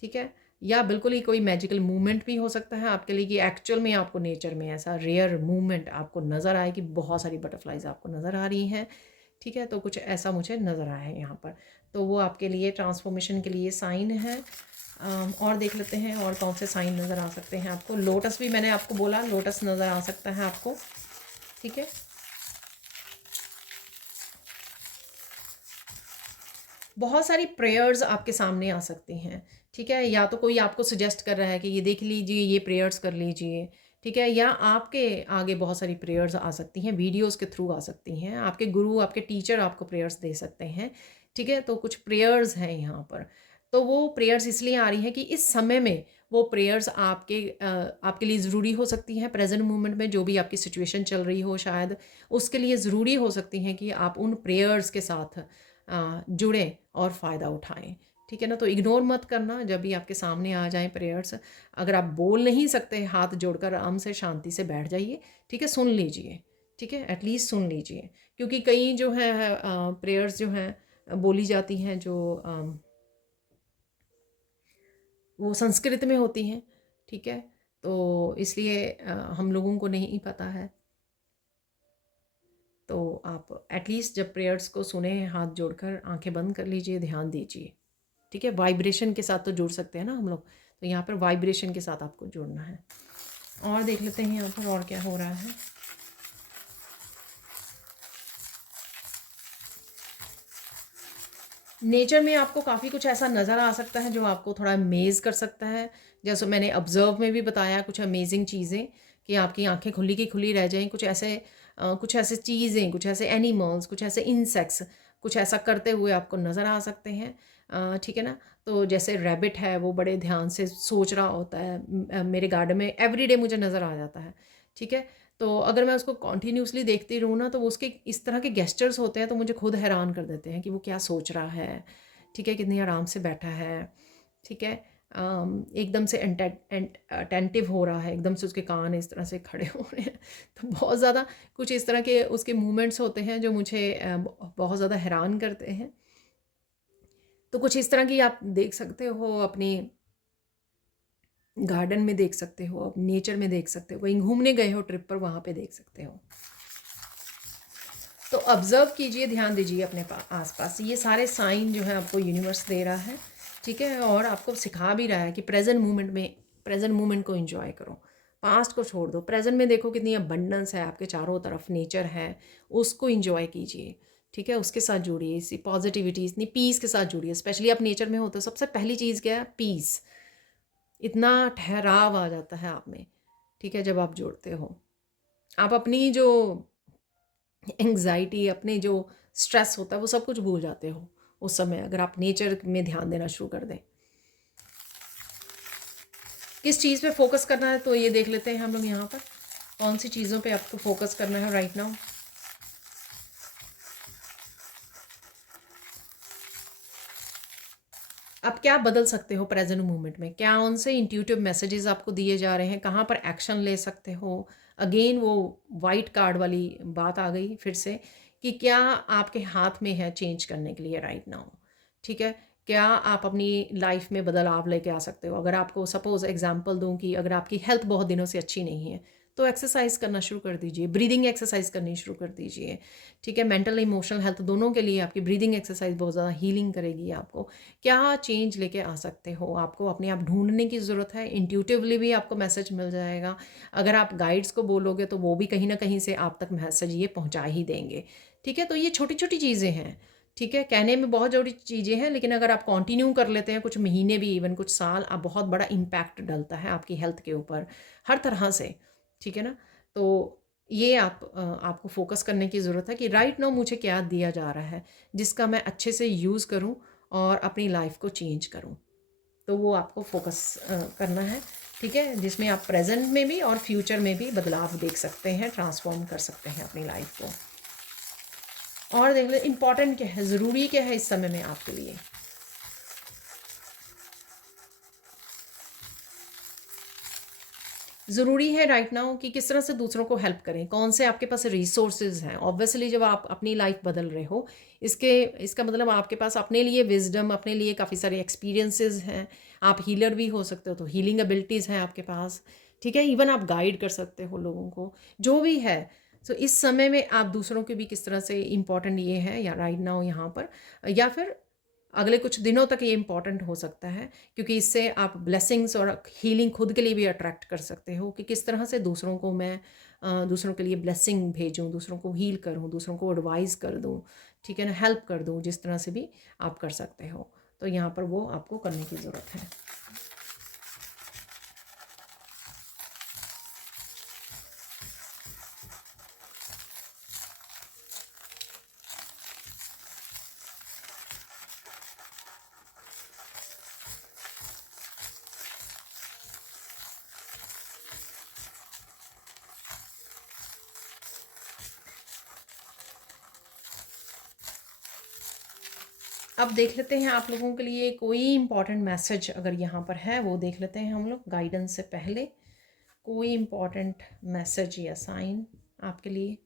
ठीक है। या बिल्कुल ही कोई मैजिकल मूवमेंट भी हो सकता है आपके लिए, कि एक्चुअल में आपको नेचर में ऐसा रेयर मूवमेंट आपको नज़र आए कि बहुत सारी बटरफ्लाइज आपको नज़र आ रही हैं, ठीक है। तो कुछ ऐसा मुझे नज़र आया है यहाँ पर, तो वो आपके लिए ट्रांसफॉर्मेशन के लिए साइन है। और देख लेते हैं और कौन से साइन नज़र आ सकते हैं आपको। लोटस भी मैंने आपको बोला, लोटस नज़र आ सकता है आपको, ठीक है। बहुत सारी प्रेयर्स आपके सामने आ सकती हैं, ठीक है। या तो कोई आपको सजेस्ट कर रहा है कि ये देख लीजिए, ये प्रेयर्स कर लीजिए, ठीक है। या आपके आगे बहुत सारी प्रेयर्स आ सकती हैं, वीडियोस के थ्रू आ सकती हैं, आपके गुरु, आपके टीचर आपको प्रेयर्स दे सकते हैं, ठीक है। तो कुछ प्रेयर्स हैं यहाँ पर। तो वो प्रेयर्स इसलिए आ रही हैं कि इस समय में वो प्रेयर्स आपके लिए ज़रूरी हो सकती हैं। प्रेजेंट मोमेंट में जो भी आपकी सिचुएशन चल रही हो, शायद उसके लिए ज़रूरी हो सकती हैं कि आप उन प्रेयर्स के साथ जुड़ें और फ़ायदा उठाएं, ठीक है ना। तो इग्नोर मत करना जब भी आपके सामने आ जाएं प्रेयर्स। अगर आप बोल नहीं सकते, हाथ जोड़कर आराम से शांति से बैठ जाइए, ठीक है, सुन लीजिए, ठीक है, एटलीस्ट सुन लीजिए। क्योंकि कई जो है प्रेयर्स जो हैं बोली जाती हैं, जो वो संस्कृत में होती हैं, ठीक है। तो इसलिए हम लोगों को नहीं पता है। तो आप एटलीस्ट जब प्रेयर्स को सुने, हाथ जोड़कर आंखें बंद कर लीजिए, ध्यान दीजिए, ठीक है। वाइब्रेशन के साथ तो जुड़ सकते हैं ना हम लोग, तो यहाँ पर वाइब्रेशन के साथ आपको जुड़ना है। और देख लेते हैं यहाँ पर और क्या हो रहा है। नेचर में आपको काफ़ी कुछ ऐसा नज़र आ सकता है जो आपको थोड़ा अमेज़ कर सकता है। जैसे मैंने ऑब्ज़र्व में भी बताया, कुछ अमेजिंग चीज़ें, कि आपकी आंखें खुली की खुली रह जाएं। कुछ ऐसे चीज़ें, कुछ ऐसे एनिमल्स, कुछ ऐसे इंसेक्ट्स, कुछ ऐसा करते हुए आपको नज़र आ सकते हैं, ठीक है ना। तो जैसे रैबिट है, वो बड़े ध्यान से सोच रहा होता है, मेरे गार्डन में एवरीडे मुझे नज़र आ जाता है, ठीक है। तो अगर मैं उसको कॉन्टीन्यूसली देखती रहूँ ना, तो वो उसके इस तरह के गेस्चर्स होते हैं, तो मुझे खुद हैरान कर देते हैं कि वो क्या सोच रहा है, ठीक है, कितनी आराम से बैठा है, ठीक है। एकदम से अटेंटिव हो रहा है, एकदम से उसके कान इस तरह से खड़े हो रहे हैं। तो बहुत ज़्यादा कुछ इस तरह के उसके मूवमेंट्स होते हैं जो मुझे बहुत ज़्यादा हैरान करते हैं। तो कुछ इस तरह की आप देख सकते हो, अपनी गार्डन में देख सकते हो, आप नेचर में देख सकते हो, कहीं घूमने गए हो ट्रिप पर, वहाँ पे देख सकते हो। तो ऑब्ज़र्व कीजिए, ध्यान दीजिए अपने आसपास। ये सारे साइन जो है आपको यूनिवर्स दे रहा है, ठीक है। और आपको सिखा भी रहा है कि प्रेजेंट मोमेंट को एंजॉय करो, पास्ट को छोड़ दो। प्रेजेंट में देखो कितनी अबंडेंस है आपके चारों तरफ, नेचर है, उसको एंजॉय कीजिए, ठीक है। उसके साथ जुड़िए, इसी पॉजिटिविटी, इतनी पीस के साथ जुड़िए। स्पेशली आप नेचर में होते हो, सबसे पहली चीज़ क्या है? पीस। इतना ठहराव आ जाता है आप में, ठीक है, जब आप जुड़ते हो। आप अपनी जो एंग्जाइटी, अपने जो स्ट्रेस होता है, वो सब कुछ भूल जाते हो उस समय, अगर आप नेचर में ध्यान देना शुरू कर दें। किस चीज़ पे फोकस करना है, तो ये देख लेते हैं हम लोग यहाँ पर, कौन सी चीज़ों पे आपको फोकस करना है राइट नाउ। आप क्या बदल सकते हो प्रेजेंट मोमेंट में, क्या उनसे इंट्यूटिव मैसेजेस आपको दिए जा रहे हैं, कहाँ पर एक्शन ले सकते हो। अगेन वो वाइट कार्ड वाली बात आ गई फिर से, कि क्या आपके हाथ में है चेंज करने के लिए राइट नाउ, ठीक है। क्या आप अपनी लाइफ में बदलाव लेके आ सकते हो। अगर आपको सपोज एग्जांपल दूं कि अगर आपकी हेल्थ बहुत दिनों से अच्छी नहीं है, तो एक्सरसाइज करना शुरू कर दीजिए, ब्रीदिंग एक्सरसाइज करनी शुरू कर दीजिए। ठीक है, मेंटल इमोशनल हेल्थ दोनों के लिए आपकी ब्रीदिंग एक्सरसाइज बहुत ज़्यादा हीलिंग करेगी आपको। क्या चेंज लेके आ सकते हो, आपको अपने आप ढूंढने की ज़रूरत है। इंट्यूटिवली भी आपको मैसेज मिल जाएगा। अगर आप गाइड्स को बोलोगे तो वो भी कहीं ना कहीं से आप तक मैसेज ये पहुंचा ही देंगे। ठीक है, तो ये छोटी छोटी चीज़ें हैं। ठीक है, कहने में बहुत ज़रूरी चीज़ें हैं, लेकिन अगर आप कंटिन्यू कर लेते हैं कुछ महीने भी, इवन कुछ साल, आप बहुत बड़ा इम्पैक्ट डलता है आपकी हेल्थ के ऊपर हर तरह से। ठीक है ना, तो ये आपको फोकस करने की ज़रूरत है कि राइट नाउ मुझे क्या दिया जा रहा है जिसका मैं अच्छे से यूज़ करूं और अपनी लाइफ को चेंज करूं। तो वो आपको फोकस करना है। ठीक है, जिसमें आप प्रेजेंट में भी और फ्यूचर में भी बदलाव देख सकते हैं, ट्रांसफॉर्म कर सकते हैं अपनी लाइफ को। और देख ले इम्पॉर्टेंट क्या है, ज़रूरी क्या है इस समय में आपके लिए। ज़रूरी है राइट नाउ कि किस तरह से दूसरों को हेल्प करें, कौन से आपके पास रिसोर्सेज हैं। ऑब्वियसली जब आप अपनी लाइफ बदल रहे हो, इसका मतलब आपके पास अपने लिए विजडम, अपने लिए काफ़ी सारे एक्सपीरियंसेस हैं। आप हीलर भी हो सकते हो, तो हीलिंग एबिलिटीज़ हैं आपके पास। ठीक है, इवन आप गाइड कर सकते हो लोगों को, जो भी है। तो इस समय में आप दूसरों के भी किस तरह से इम्पोर्टेंट ये है या राइट नाउ यहाँ पर, या फिर अगले कुछ दिनों तक ये इम्पॉर्टेंट हो सकता है, क्योंकि इससे आप ब्लेसिंग्स और हीलिंग खुद के लिए भी अट्रैक्ट कर सकते हो कि किस तरह से दूसरों को मैं दूसरों के लिए ब्लेसिंग भेजूँ, दूसरों को हील करूँ, दूसरों को एडवाइस कर दूँ। ठीक है ना, हेल्प कर दूँ, जिस तरह से भी आप कर सकते हो। तो यहाँ पर वो आपको करने की ज़रूरत है। अब देख लेते हैं आप लोगों के लिए कोई इम्पॉर्टेंट मैसेज अगर यहाँ पर है, वो देख लेते हैं हम लोग गाइडेंस से पहले। कोई इम्पॉर्टेंट मैसेज या साइन आपके लिए।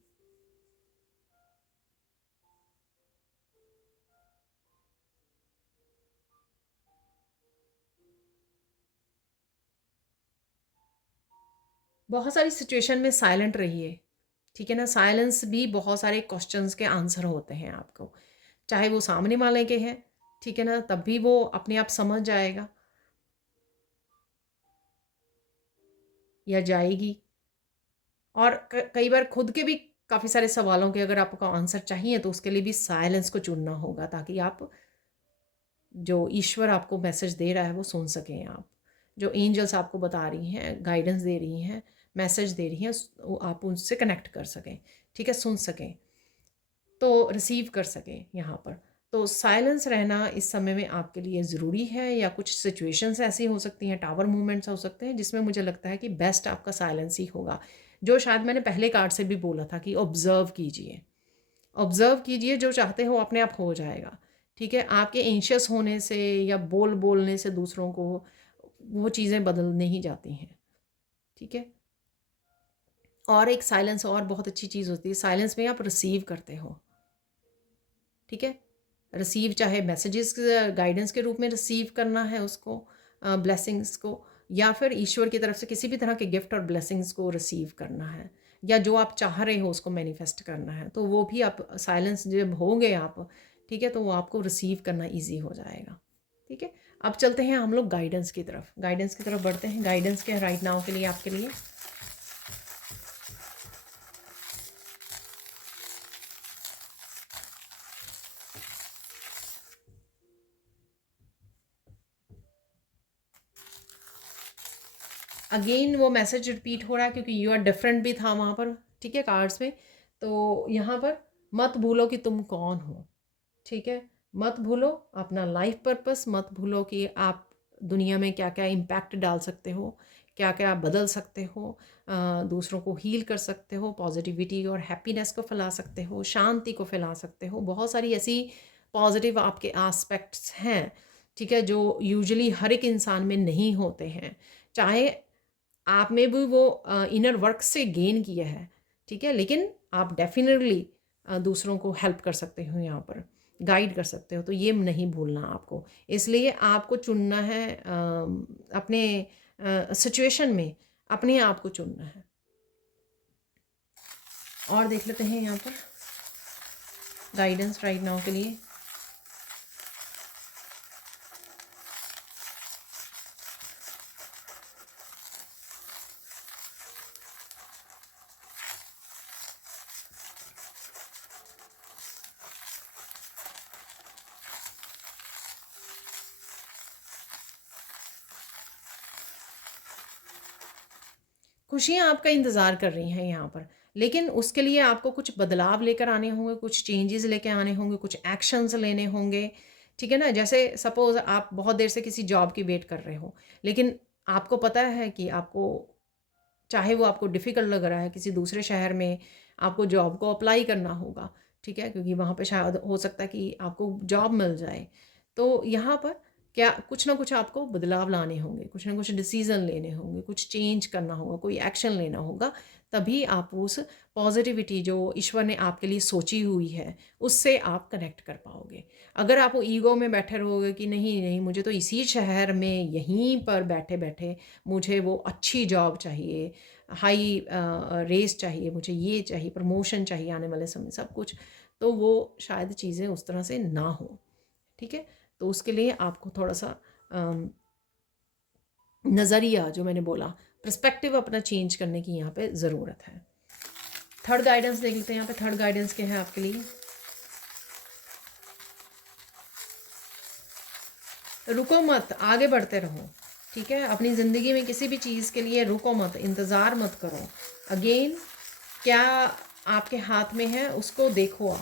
बहुत सारी सिचुएशन में साइलेंट रहिए। ठीक है ना, साइलेंस भी बहुत सारे क्वेश्चंस के आंसर होते हैं आपको, चाहे वो सामने वाले के हैं। ठीक है ना, तब भी वो अपने आप समझ जाएगा या जाएगी। और कई बार खुद के भी काफ़ी सारे सवालों के अगर आपको आंसर चाहिए, तो उसके लिए भी साइलेंस को चुनना होगा, ताकि आप जो ईश्वर आपको मैसेज दे रहा है वो सुन सकें। आप जो एंजल्स आपको बता रही हैं, गाइडेंस दे रही हैं, मैसेज दे रही हैं, वो आप उनसे कनेक्ट कर सकें। ठीक है, सुन सकें, तो रिसीव कर सकें यहाँ पर। तो साइलेंस रहना इस समय में आपके लिए ज़रूरी है। या कुछ सिचुएशंस ऐसी हो सकती हैं, टावर मूवमेंट्स हो सकते हैं, जिसमें मुझे लगता है कि बेस्ट आपका साइलेंस ही होगा। जो शायद मैंने पहले कार्ड से भी बोला था कि ऑब्ज़र्व कीजिए, ऑब्ज़र्व कीजिए, जो चाहते हो अपने आप हो जाएगा। ठीक है, आपके एंशियस होने से या बोलने से दूसरों को वो चीज़ें बदल नहीं जाती हैं। ठीक है, और एक साइलेंस और बहुत अच्छी चीज़ होती है, साइलेंस में आप रिसीव करते हो। ठीक है, रिसीव चाहे मैसेजेस गाइडेंस के रूप में रिसीव करना है उसको, ब्लेसिंग्स को, या फिर ईश्वर की तरफ से किसी भी तरह के गिफ्ट और ब्लेसिंग्स को रिसीव करना है, या जो आप चाह रहे हो उसको मैनिफेस्ट करना है, तो वो भी आप साइलेंस जब होंगे आप, ठीक है, तो वो आपको रिसीव करना ईजी हो जाएगा। ठीक है, अब चलते हैं हम लोग गाइडेंस की तरफ बढ़ते हैं। गाइडेंस क्या है राइट नाउ के लिए आपके लिए। अगेन वो मैसेज रिपीट हो रहा है, क्योंकि यू आर डिफरेंट भी था वहाँ पर। ठीक है, कार्ड्स में। तो यहाँ पर मत भूलो कि तुम कौन हो। ठीक है, मत भूलो अपना लाइफ पर्पस, मत भूलो कि आप दुनिया में क्या क्या इम्पैक्ट डाल सकते हो, क्या क्या बदल सकते हो, दूसरों को हील कर सकते हो, पॉजिटिविटी और हैप्पीनेस को फैला सकते हो, शांति को फैला सकते हो। बहुत सारी ऐसी पॉजिटिव आपके एस्पेक्ट्स हैं। ठीक है, जो यूजुअली हर एक इंसान में नहीं होते हैं, चाहे आप में भी वो इनर वर्क से गेन किया है। ठीक है, लेकिन आप डेफिनेटली दूसरों को हेल्प कर सकते हो, यहाँ पर गाइड कर सकते हो। तो ये नहीं भूलना आपको। इसलिए आपको चुनना है अपने सिचुएशन में, अपने आप को चुनना है। और देख लेते हैं यहाँ पर गाइडेंस राइट नाउ के लिए। खुशियाँ आपका इंतज़ार कर रही हैं यहाँ पर, लेकिन उसके लिए आपको कुछ बदलाव लेकर आने होंगे, कुछ चेंजेस लेके आने होंगे, कुछ एक्शंस लेने होंगे, ठीक है ना? जैसे सपोज़ आप बहुत देर से किसी जॉब की वेट कर रहे हो, लेकिन आपको पता है कि आपको, चाहे वो आपको डिफ़िकल्ट लग रहा है, किसी दूसरे शहर में आपको जॉब को अप्लाई करना होगा, ठीक है? क्योंकि वहाँ पे शायद हो सकता है कि आपको जॉब मिल जाए। तो यहाँ पर क्या कुछ ना कुछ आपको बदलाव लाने होंगे, कुछ ना कुछ डिसीज़न लेने होंगे, कुछ चेंज करना होगा, कोई एक्शन लेना होगा, तभी आप उस पॉज़िटिविटी जो ईश्वर ने आपके लिए सोची हुई है, उससे आप कनेक्ट कर पाओगे। अगर आप वो ईगो में बैठे रहोगे कि नहीं, नहीं मुझे तो इसी शहर में यहीं पर बैठे-बैठे मुझे वो अच्छी जॉब चाहिए, हाई रेस चाहिए, मुझे ये चाहिए, प्रमोशन चाहिए आने वाले समय सब कुछ, तो वो शायद चीज़ें उस तरह से ना हो, ठीक है? तो उसके लिए आपको थोड़ा-सा नज़रिया जो मैंने बोला, पर्सपेक्टिव अपना चेंज करने की यहाँ पे ज़रूरत है। थर्ड गाइडेंस देख लेते हैं यहाँ पे, थर्ड गाइडेंस क्या है आपके लिए? रुको मत, आगे बढ़ते रहो, ठीक है? अपनी ज़िंदगी में किसी भी चीज़ के लिए रुको मत, इंतज़ार मत करो। अगेन क्या आपके हाथ में है उसको देखो,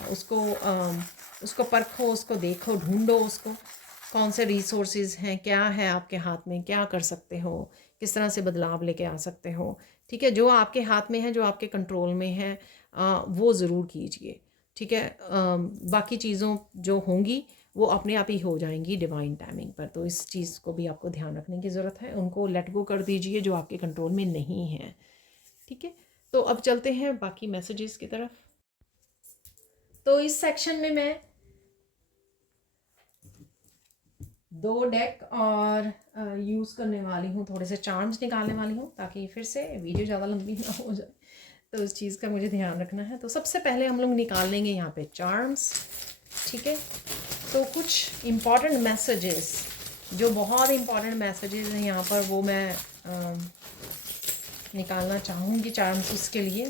उसको परखो, उसको देखो, ढूंढो उसको, कौन से रिसोर्सेज हैं, क्या है आपके हाथ में, क्या कर सकते हो, किस तरह से बदलाव लेके आ सकते हो, ठीक है? जो आपके हाथ में है, जो आपके कंट्रोल में है, वो ज़रूर कीजिए, ठीक है? बाकी चीज़ों जो होंगी वो अपने आप ही हो जाएंगी डिवाइन टाइमिंग पर, तो इस चीज़ को भी आपको ध्यान रखने की ज़रूरत है। उनको लेट गो कर दीजिए जो आपके कंट्रोल में नहीं है, ठीक है? तो अब चलते हैं बाकी मैसेजेस की तरफ। तो इस सेक्शन में मैं 2 डेक और यूज़ करने वाली हूँ, थोड़े से चार्म्स निकालने वाली हूँ ताकि फिर से वीडियो ज़्यादा लंबी ना हो जाए, तो उस चीज़ का मुझे ध्यान रखना है। तो सबसे पहले हम लोग निकाल लेंगे यहाँ पे चार्म्स, ठीक है? तो कुछ इम्पॉर्टेंट मैसेजेस, जो बहुत इम्पॉर्टेंट मैसेजेस हैं यहाँ पर, वो मैं निकालना चाहूँगी चार्म्स उसके लिए,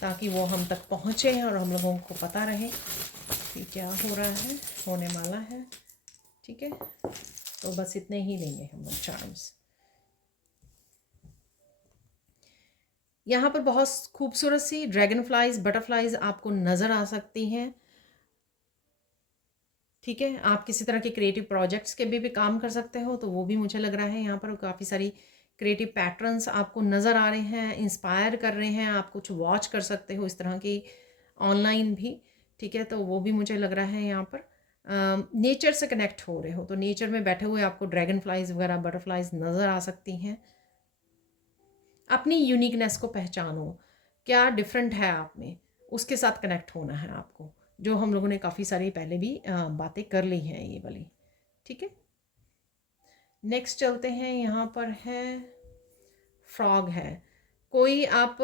ताकि वो हम तक पहुँचे और हम लोगों को पता रहे कि क्या हो रहा है, होने वाला है, ठीक है? तो बस इतने ही लेंगे हम लोग चार्म्स। यहाँ पर बहुत खूबसूरत सी ड्रैगन फ्लाइज, बटरफ्लाइज आपको नज़र आ सकती हैं, ठीक है? आप किसी तरह के क्रिएटिव प्रोजेक्ट्स के भी काम कर सकते हो, तो वो भी मुझे लग रहा है यहाँ पर काफ़ी सारी क्रिएटिव पैटर्न्स आपको नज़र आ रहे हैं, इंस्पायर कर रहे हैं, आप कुछ वॉच कर सकते हो इस तरह की ऑनलाइन भी, ठीक है? तो वो भी मुझे लग रहा है यहाँ पर नेचर से कनेक्ट हो रहे हो, तो नेचर में बैठे हुए आपको ड्रैगन फ्लाइज वगैरह, बटरफ्लाइज नज़र आ सकती हैं। अपनी यूनिकनेस को पहचानो, क्या डिफरेंट है आप में, उसके साथ कनेक्ट होना है आपको, जो हम लोगों ने काफ़ी सारी पहले भी बातें कर ली हैं ये वाली, ठीक है? नेक्स्ट चलते हैं, यहाँ पर है फ्रॉग है, कोई आप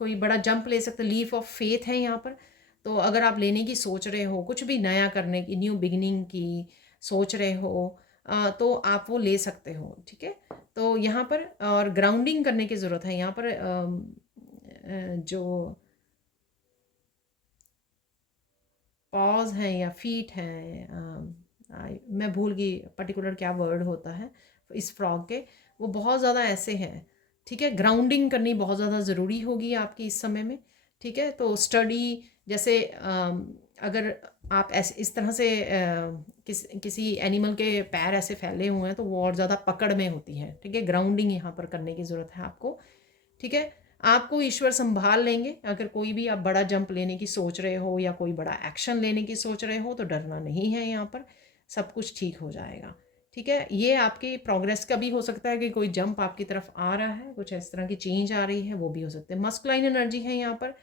कोई बड़ा जंप ले सकते, लीफ ऑफ फेथ है यहाँ पर, तो अगर आप लेने की सोच रहे हो, कुछ भी नया करने की, न्यू बिगिनिंग की सोच रहे हो, तो आप वो ले सकते हो, ठीक है? तो यहाँ पर और ग्राउंडिंग करने की ज़रूरत है यहाँ पर, जो पॉज हैं या फीट हैं, मैं भूल गई पर्टिकुलर क्या वर्ड होता है इस फ्रॉग के, वो बहुत ज़्यादा ऐसे हैं, ठीक है? ग्राउंडिंग करनी बहुत ज़्यादा ज़रूरी होगी आपकी इस समय में, ठीक है? तो स्टडी जैसे अगर आप ऐसे इस तरह से किसी एनिमल के पैर ऐसे फैले हुए हैं तो वो और ज़्यादा पकड़ में होती है, ठीक है? ग्राउंडिंग यहाँ पर करने की ज़रूरत है आपको, ठीक है? आपको ईश्वर संभाल लेंगे। अगर कोई भी आप बड़ा जंप लेने की सोच रहे हो या कोई बड़ा एक्शन लेने की सोच रहे हो तो डरना नहीं है, यहाँ पर सब कुछ ठीक हो जाएगा, ठीक है? ये आपकी प्रोग्रेस का भी हो सकता है कि कोई जंप आपकी तरफ आ रहा है, कुछ इस तरह की चेंज आ रही है, वो भी हो सकते हैं। मस्कुलाइन एनर्जी है यहाँ पर,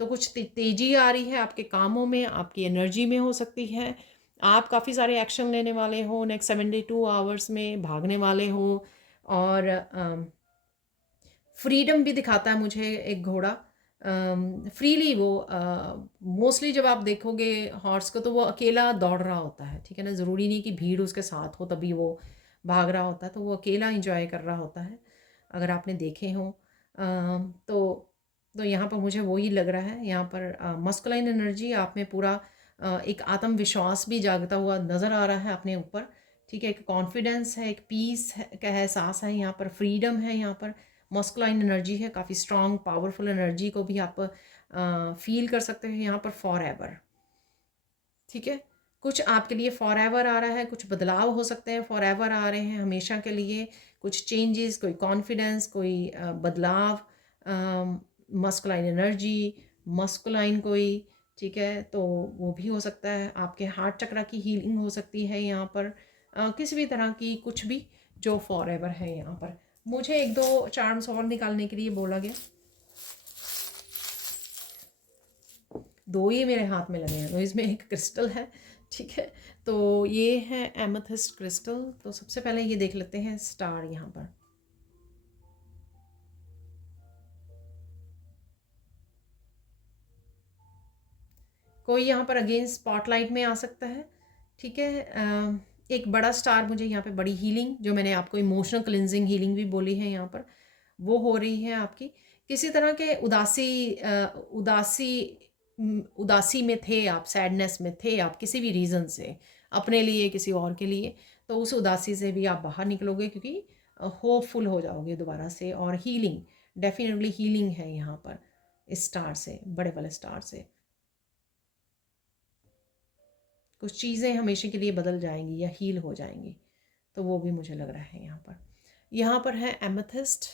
तो कुछ तेज़ी आ रही है आपके कामों में, आपकी एनर्जी में हो सकती है, आप काफ़ी सारे एक्शन लेने वाले हो, नेक्स्ट 72 आवर्स में भागने वाले हो, और फ्रीडम भी दिखाता है मुझे एक घोड़ा, फ्रीली वो मोस्टली जब आप देखोगे हॉर्स को तो वो अकेला दौड़ रहा होता है, ठीक है ना। ज़रूरी नहीं कि भीड़ उसके साथ हो तभी वो भाग रहा होता है, तो वो अकेला इंजॉय कर रहा होता है अगर आपने देखे हों। तो यहाँ पर मुझे वही लग रहा है। यहाँ पर मस्कुलाइन एनर्जी आप में पूरा एक आत्मविश्वास भी जागता हुआ नज़र आ रहा है अपने ऊपर, ठीक है। एक कॉन्फिडेंस है, एक पीस का एहसास है यहाँ पर, फ्रीडम है यहाँ पर। मस्कुलाइन एनर्जी है, काफ़ी स्ट्रॉन्ग पावरफुल एनर्जी को भी आप फील कर सकते हो यहाँ पर फॉर एवर, ठीक है। कुछ आपके लिए फॉर एवर आ रहा है, कुछ बदलाव हो सकते हैं फॉर एवर आ रहे हैं हमेशा के लिए, कुछ चेंजेस, कोई कॉन्फिडेंस, कोई बदलाव, मस्कुलाइन एनर्जी, मस्कुलाइन कोई, ठीक है। तो वो भी हो सकता है। आपके हार्ट चक्रा की हीलिंग हो सकती है यहाँ पर, किसी भी तरह की कुछ भी जो फॉर एवर है यहाँ पर। मुझे एक दो चार्म्स और निकालने के लिए बोला गया, दो ही मेरे हाथ में लगे हैं, तो इसमें एक क्रिस्टल है, ठीक है। तो ये है एमेथिस्ट क्रिस्टल। तो सबसे पहले ये देख लेते हैं स्टार यहाँ पर। कोई यहाँ पर अगेन स्पॉटलाइट में आ सकता है, ठीक है। एक बड़ा स्टार, मुझे यहाँ पे बड़ी हीलिंग, जो मैंने आपको इमोशनल क्लिनजिंग हीलिंग भी बोली है यहाँ पर, वो हो रही है आपकी। किसी तरह के उदासी में थे आप, सैडनेस में थे आप किसी भी रीज़न से, अपने लिए किसी और के लिए, तो उस उदासी से भी आप बाहर निकलोगे, क्योंकि होपफुल हो जाओगे दोबारा से। और हीलिंग, डेफिनेटली हीलिंग है यहाँ पर इस स्टार से, बड़े वाले स्टार से। कुछ चीज़ें हमेशा के लिए बदल जाएंगी या हील हो जाएंगी, तो वो भी मुझे लग रहा है यहाँ पर। यहाँ पर है एमेथिस्ट।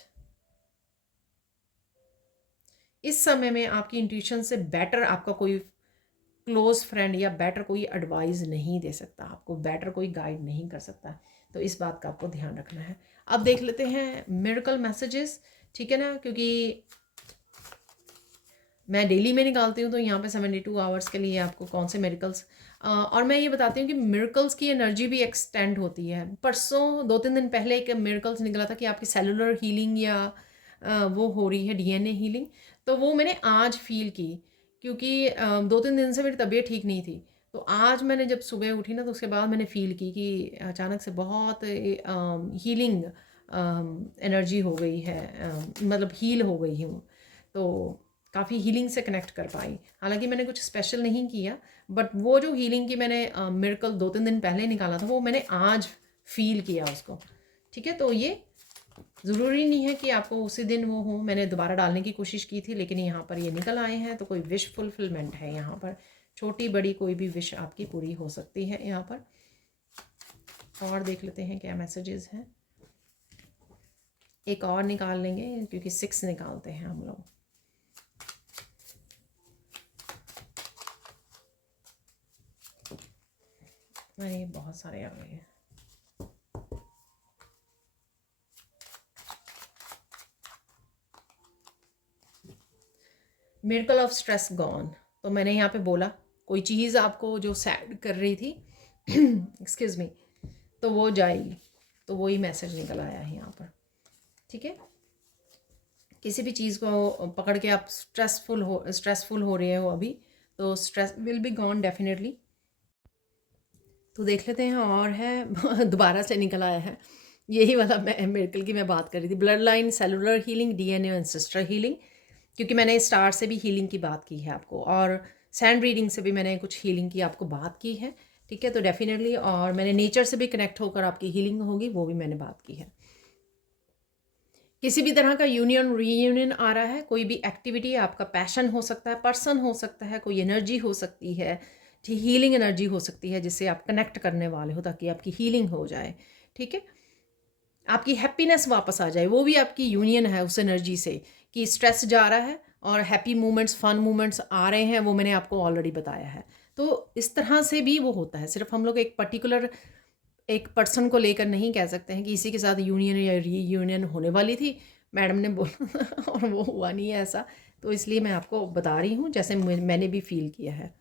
इस समय में आपकी इंट्यूशन से बेटर आपका कोई क्लोज फ्रेंड या बेटर कोई एडवाइस नहीं दे सकता आपको, बेटर कोई गाइड नहीं कर सकता, तो इस बात का आपको ध्यान रखना है। अब देख लेते हैं मिरेकल मैसेजेस, ठीक है ना, क्योंकि मैं डेली में निकालती हूँ, तो यहाँ पे 72 आवर्स के लिए आपको कौन से मिरेकल्स, और मैं ये बताती हूँ कि मिरेकल्स की एनर्जी भी एक्सटेंड होती है। परसों 2-3 दिन पहले एक मिरेकल्स निकला था कि आपकी सेलुलर हीलिंग या वो हो रही है डीएनए हीलिंग, तो वो मैंने आज फील की, क्योंकि 2-3 दिन से मेरी तबीयत ठीक नहीं थी। तो आज मैंने जब सुबह उठी ना, तो उसके बाद मैंने फ़ील की कि अचानक से बहुत हीलिंग एनर्जी हो गई है, मतलब हील हो गई हूँ। तो काफ़ी हीलिंग से कनेक्ट कर पाई। हालांकि मैंने कुछ स्पेशल नहीं किया, बट वो जो हीलिंग की मैंने मिरेकल 2-3 दिन पहले निकाला था, वो मैंने आज फील किया उसको, ठीक है। तो ये ज़रूरी नहीं है कि आपको उसी दिन वो हो। मैंने दोबारा डालने की कोशिश की थी, लेकिन यहाँ पर ये निकल आए हैं, तो कोई विश फुलफिलमेंट है यहाँ पर। छोटी बड़ी कोई भी विश आपकी पूरी हो सकती है यहाँ पर। और देख लेते हैं क्या मैसेजेस हैं। एक और निकाल लेंगे, क्योंकि 6 निकालते हैं हम लोग। अरे बहुत सारे आ गए हैं। Miracle of stress gone. तो मैंने यहाँ पे बोला कोई चीज़ आपको जो सैड कर रही थी एक्सक्यूज़ मी, तो वो जाएगी, तो वही मैसेज निकल आया है यहाँ पर, ठीक है। किसी भी चीज़ को पकड़ के आप स्ट्रेसफुल हो रहे हो अभी, तो stress will be gone definitely. तो देख लेते हैं और है दोबारा से निकल आया है यही वाला मिरेकल की मैं बात कर रही थी, blood line, cellular healing, DNA ancestral healing, क्योंकि मैंने स्टार से भी हीलिंग की बात की है आपको, और सैंड रीडिंग से भी मैंने कुछ हीलिंग की आपको बात की है, ठीक है। तो डेफिनेटली, और मैंने नेचर से भी कनेक्ट होकर आपकी हीलिंग होगी, वो भी मैंने बात की है। किसी भी तरह का यूनियन रीयूनियन आ रहा है, कोई भी एक्टिविटी, आपका पैशन हो सकता है, पर्सन हो सकता है, कोई एनर्जी हो सकती है, हीलिंग एनर्जी हो सकती है, जिससे आप कनेक्ट करने वाले हो ताकि आपकी हीलिंग हो जाए, ठीक है। आपकी हैप्पीनेस वापस आ जाए, वो भी आपकी यूनियन है उस एनर्जी से, कि स्ट्रेस जा रहा है और हैप्पी मोमेंट्स, फन मोमेंट्स आ रहे हैं, वो मैंने आपको ऑलरेडी बताया है। तो इस तरह से भी वो होता है। सिर्फ हम लोग एक पर्टिकुलर एक पर्सन को लेकर नहीं कह सकते हैं कि इसी के साथ यूनियन या रीयूनियन होने वाली थी, मैडम ने बोला और वो हुआ नहीं है ऐसा। तो इसलिए मैं आपको बता रही हूँ जैसे मैंने भी फील किया है।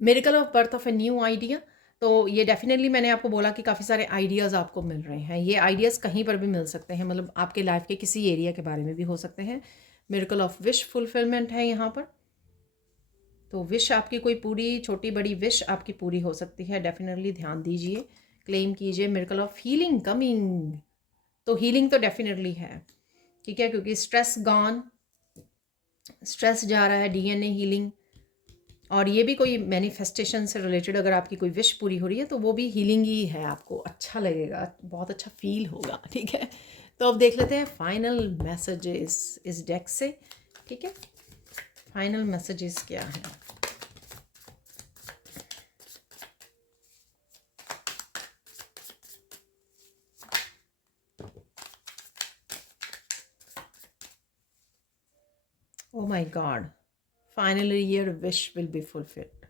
Miracle of birth of a new idea, तो ये डेफिनेटली मैंने आपको बोला कि काफ़ी सारे आइडियाज़ आपको मिल रहे हैं। ये आइडियाज़ कहीं पर भी मिल सकते हैं, मतलब आपके लाइफ के किसी एरिया के बारे में भी हो सकते हैं। मिरेकल ऑफ विश फुलफिलमेंट है यहाँ पर। तो विश आपकी कोई पूरी छोटी बड़ी विश आपकी पूरी हो सकती है, डेफिनेटली ध्यान दीजिए, क्लेम कीजिए। मिरेकल ऑफ हीलिंग कमिंग, तो हीलिंग तो डेफिनेटली है, ठीक है, क्योंकि स्ट्रेस गॉन, स्ट्रेस जा रहा है, डीएनए हीलिंग। और ये भी कोई मैनिफेस्टेशन से रिलेटेड अगर आपकी कोई विश पूरी हो रही है तो वो भी हीलिंग ही है, आपको अच्छा लगेगा, बहुत अच्छा फील होगा, ठीक है। तो अब देख लेते हैं फाइनल मैसेजेस इस डेक से, ठीक है। फाइनल मैसेजेस क्या है? Oh my God, finally your wish will be fulfilled.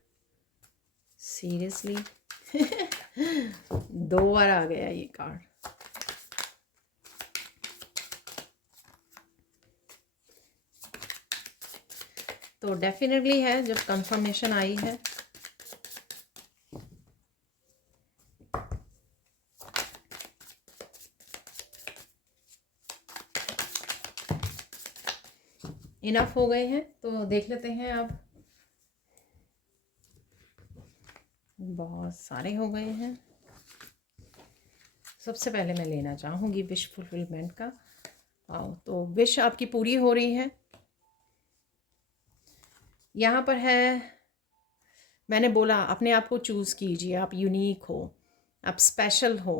Seriously? दो बार आ गया ये कार्ड। तो डेफिनेटली है, जब कंफर्मेशन आई है इनफ हो गए हैं। तो देख लेते हैं अब, बहुत सारे हो गए हैं। सबसे पहले मैं लेना चाहूँगी विश फुलफिलमेंट का। आओ, तो विश आपकी पूरी हो रही है। यहाँ पर है, मैंने बोला अपने आप को चूज़ कीजिए, आप यूनिक हो, आप स्पेशल हो।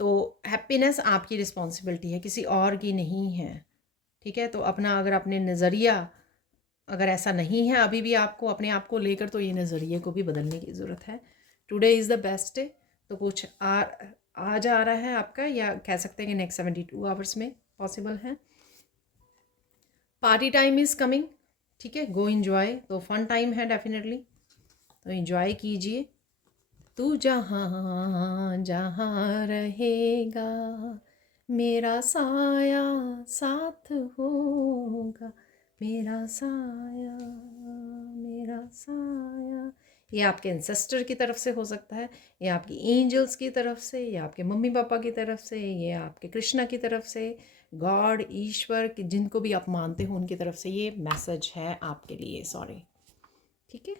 तो हैप्पीनेस आपकी रिस्पॉन्सिबिलिटी है, किसी और की नहीं है, ठीक है। तो अपना अगर अपने नज़रिया अगर ऐसा नहीं है अभी भी आपको अपने आप को लेकर, तो ये नज़रिए को भी बदलने की ज़रूरत है। Today is the best day. तो कुछ आज आ रहा है आपका, या कह सकते हैं कि नेक्स्ट 72 आवर्स में पॉसिबल है। पार्टी टाइम इज़ कमिंग, ठीक है, गो इन्जॉय। तो फन टाइम है डेफिनेटली, तो इन्जॉय कीजिए। तू जहाँ जहाँ रहेगा मेरा साया साथ होगा, मेरा साया मेरा साया। ये आपके एंसेस्टर की तरफ से हो सकता है, ये आपकी एंजल्स की तरफ से, ये आपके मम्मी पापा की तरफ से, ये आपके कृष्णा की तरफ से, गॉड ईश्वर जिनको भी आप मानते हो उनकी तरफ से ये मैसेज है आपके लिए। सॉरी, ठीक है।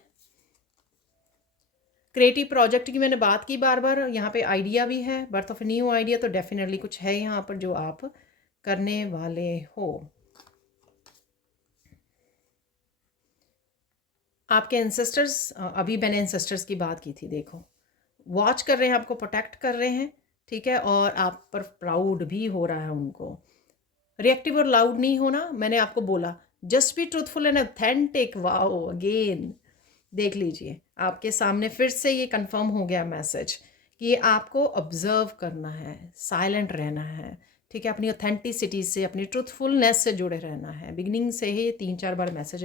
क्रिएटिव प्रोजेक्ट की मैंने बात की बार बार, यहाँ पे आइडिया भी है, बर्थ ऑफ न्यू आइडिया। तो डेफिनेटली कुछ है यहाँ पर जो आप करने वाले हो। आपके एंसेस्टर्स, अभी मैंने एंसेस्टर्स की बात की थी, देखो वॉच कर रहे हैं, आपको प्रोटेक्ट कर रहे हैं, ठीक है। और आप पर प्राउड भी हो रहा है उनको। रिएक्टिव और लाउड नहीं होना, मैंने आपको बोला just be truthful and authentic. Wow, again देख लीजिए आपके सामने फिर से ये कंफर्म हो गया मैसेज कि आपको ऑब्जर्व करना है, साइलेंट रहना है, ठीक है। अपनी ऑथेंटिसिटी से, अपनी ट्रूथफुलनेस से जुड़े रहना है। बिगिनिंग से ही 3-4 बार मैसेज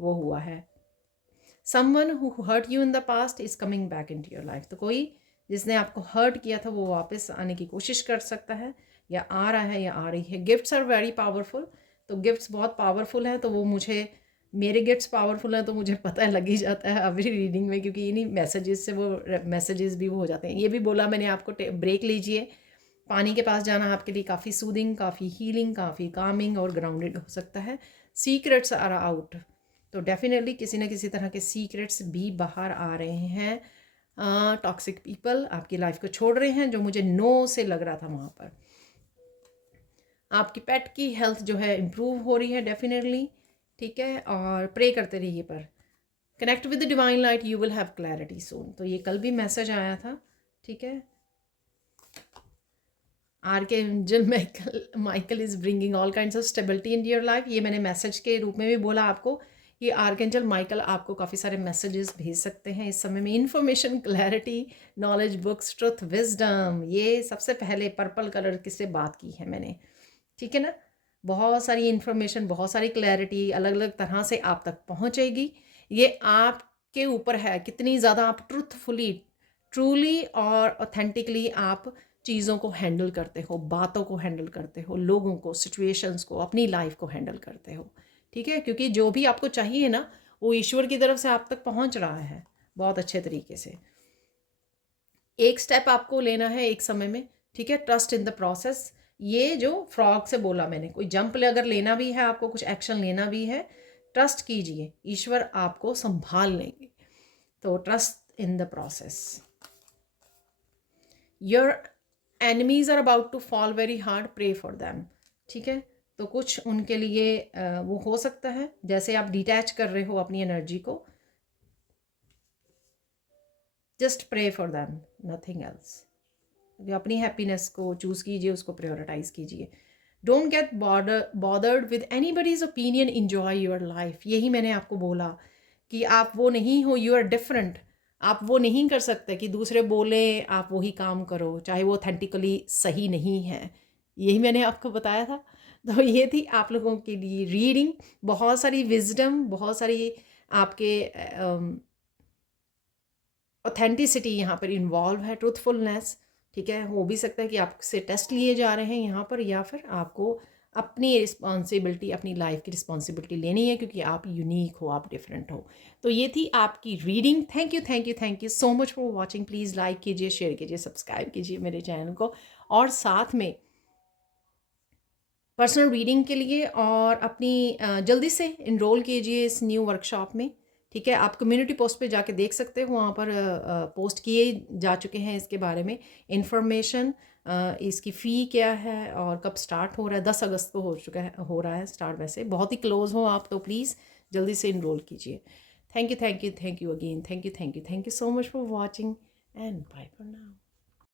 वो हुआ है। Someone who hurt you in the past is coming back into your life. तो कोई जिसने आपको हर्ट किया था वो वापस आने की कोशिश कर सकता है, या आ रहा है या आ रही है। गिफ्ट्स आर वेरी पावरफुल, तो गिफ्ट्स बहुत पावरफुल हैं। तो वो मुझे, मेरे गिफ्ट्स पावरफुल हैं तो मुझे पता लग ही जाता है अभी रीडिंग में, क्योंकि इन्हीं मैसेजेस से वो मैसेजेस भी वो हो जाते हैं। ये भी बोला मैंने आपको, ब्रेक लीजिए, पानी के पास जाना आपके लिए काफ़ी सूदिंग, काफ़ी हीलिंग, काफ़ी कामिंग और ग्राउंडेड हो सकता है। सीक्रेट्स आर आउट, तो डेफिनेटली किसी न किसी तरह के सीक्रेट्स भी बाहर आ रहे हैं। टॉक्सिक पीपल आपकी लाइफ को छोड़ रहे हैं, जो मुझे नो से लग रहा था वहाँ पर। आपकी पेट की हेल्थ जो है इम्प्रूव हो रही है डेफिनेटली, ठीक है। और प्रे करते रहिए पर। Connect with the divine light, you will have clarity soon. तो ये कल भी मैसेज आया था, ठीक है। Archangel Michael is bringing all kinds of stability in your life. ये मैंने मैसेज के रूप में भी बोला आपको कि आर्कएंजल माइकल आपको काफ़ी सारे मैसेजेस भेज सकते हैं इस समय में। Information, clarity, knowledge, books, truth, wisdom. ये सबसे पहले पर्पल कलर किससे बात की है मैंने, ठीक है ना। बहुत सारी इन्फॉर्मेशन, बहुत सारी क्लैरिटी अलग अलग तरह से आप तक पहुँचेगी। ये आपके ऊपर है कितनी ज़्यादा आप ट्रूथफुली, ट्रूली और ऑथेंटिकली आप चीज़ों को हैंडल करते हो, बातों को हैंडल करते हो, लोगों को, सिचुएशंस को, अपनी लाइफ को हैंडल करते हो, ठीक है। क्योंकि जो भी आपको चाहिए ना वो ईश्वर की तरफ से आप तक पहुंच रहा है बहुत अच्छे तरीके से। एक स्टेप आपको लेना है एक समय में, ठीक है। ट्रस्ट इन द प्रोसेस, ये जो फ्रॉग से बोला मैंने, कोई जंप अगर लेना भी है आपको, कुछ एक्शन लेना भी है, ट्रस्ट कीजिए, ईश्वर आपको संभाल लेंगे। तो trust in the process. Your enemies are about to fall very hard, pray for them. ठीक है, तो कुछ उनके लिए वो हो सकता है, जैसे आप डिटैच कर रहे हो अपनी एनर्जी को, just pray for them, nothing else. अपनी हैप्पीनेस को चूज़ कीजिए, उसको प्रायोरिटाइज कीजिए। Don't get bothered with anybody's opinion, enjoy your life. यही मैंने आपको बोला कि आप वो नहीं हो, यू आर डिफरेंट। आप वो नहीं कर सकते कि दूसरे बोले आप वही काम करो, चाहे वो ऑथेंटिकली सही नहीं है। यही मैंने आपको बताया था। तो ये थी आप लोगों के लिए रीडिंग। बहुत सारी विजडम, बहुत सारी आपके ऑथेंटिसिटी यहाँ पर इन्वॉल्व है, ट्रूथफुलनेस। ठीक है, हो भी सकता है कि आपसे टेस्ट लिए जा रहे हैं यहाँ पर, या फिर आपको अपनी रिस्पॉन्सिबिलिटी, अपनी लाइफ की रिस्पॉन्सिबिलिटी लेनी है, क्योंकि आप यूनिक हो, आप डिफरेंट हो। तो ये थी आपकी reading. Thank you, thank you, thank you so much for watching. Please like कीजिए, शेयर कीजिए, सब्सक्राइब कीजिए मेरे चैनल को, और साथ में पर्सनल रीडिंग के लिए और अपनी जल्दी से इनरोल कीजिए इस न्यू वर्कशॉप में। ठीक है, आप कम्युनिटी पोस्ट पे जाके देख सकते हो, वहाँ पर पोस्ट किए जा चुके हैं इसके बारे में इन्फॉर्मेशन। इसकी फ़ी क्या है और कब स्टार्ट हो रहा है। 10 अगस्त को हो रहा है स्टार्ट। वैसे बहुत ही क्लोज़ हो आप, तो प्लीज़ जल्दी से इनरोल कीजिए। Thank you, thank you, thank you again, thank you, thank you, thank you so much for watching, and bye for now.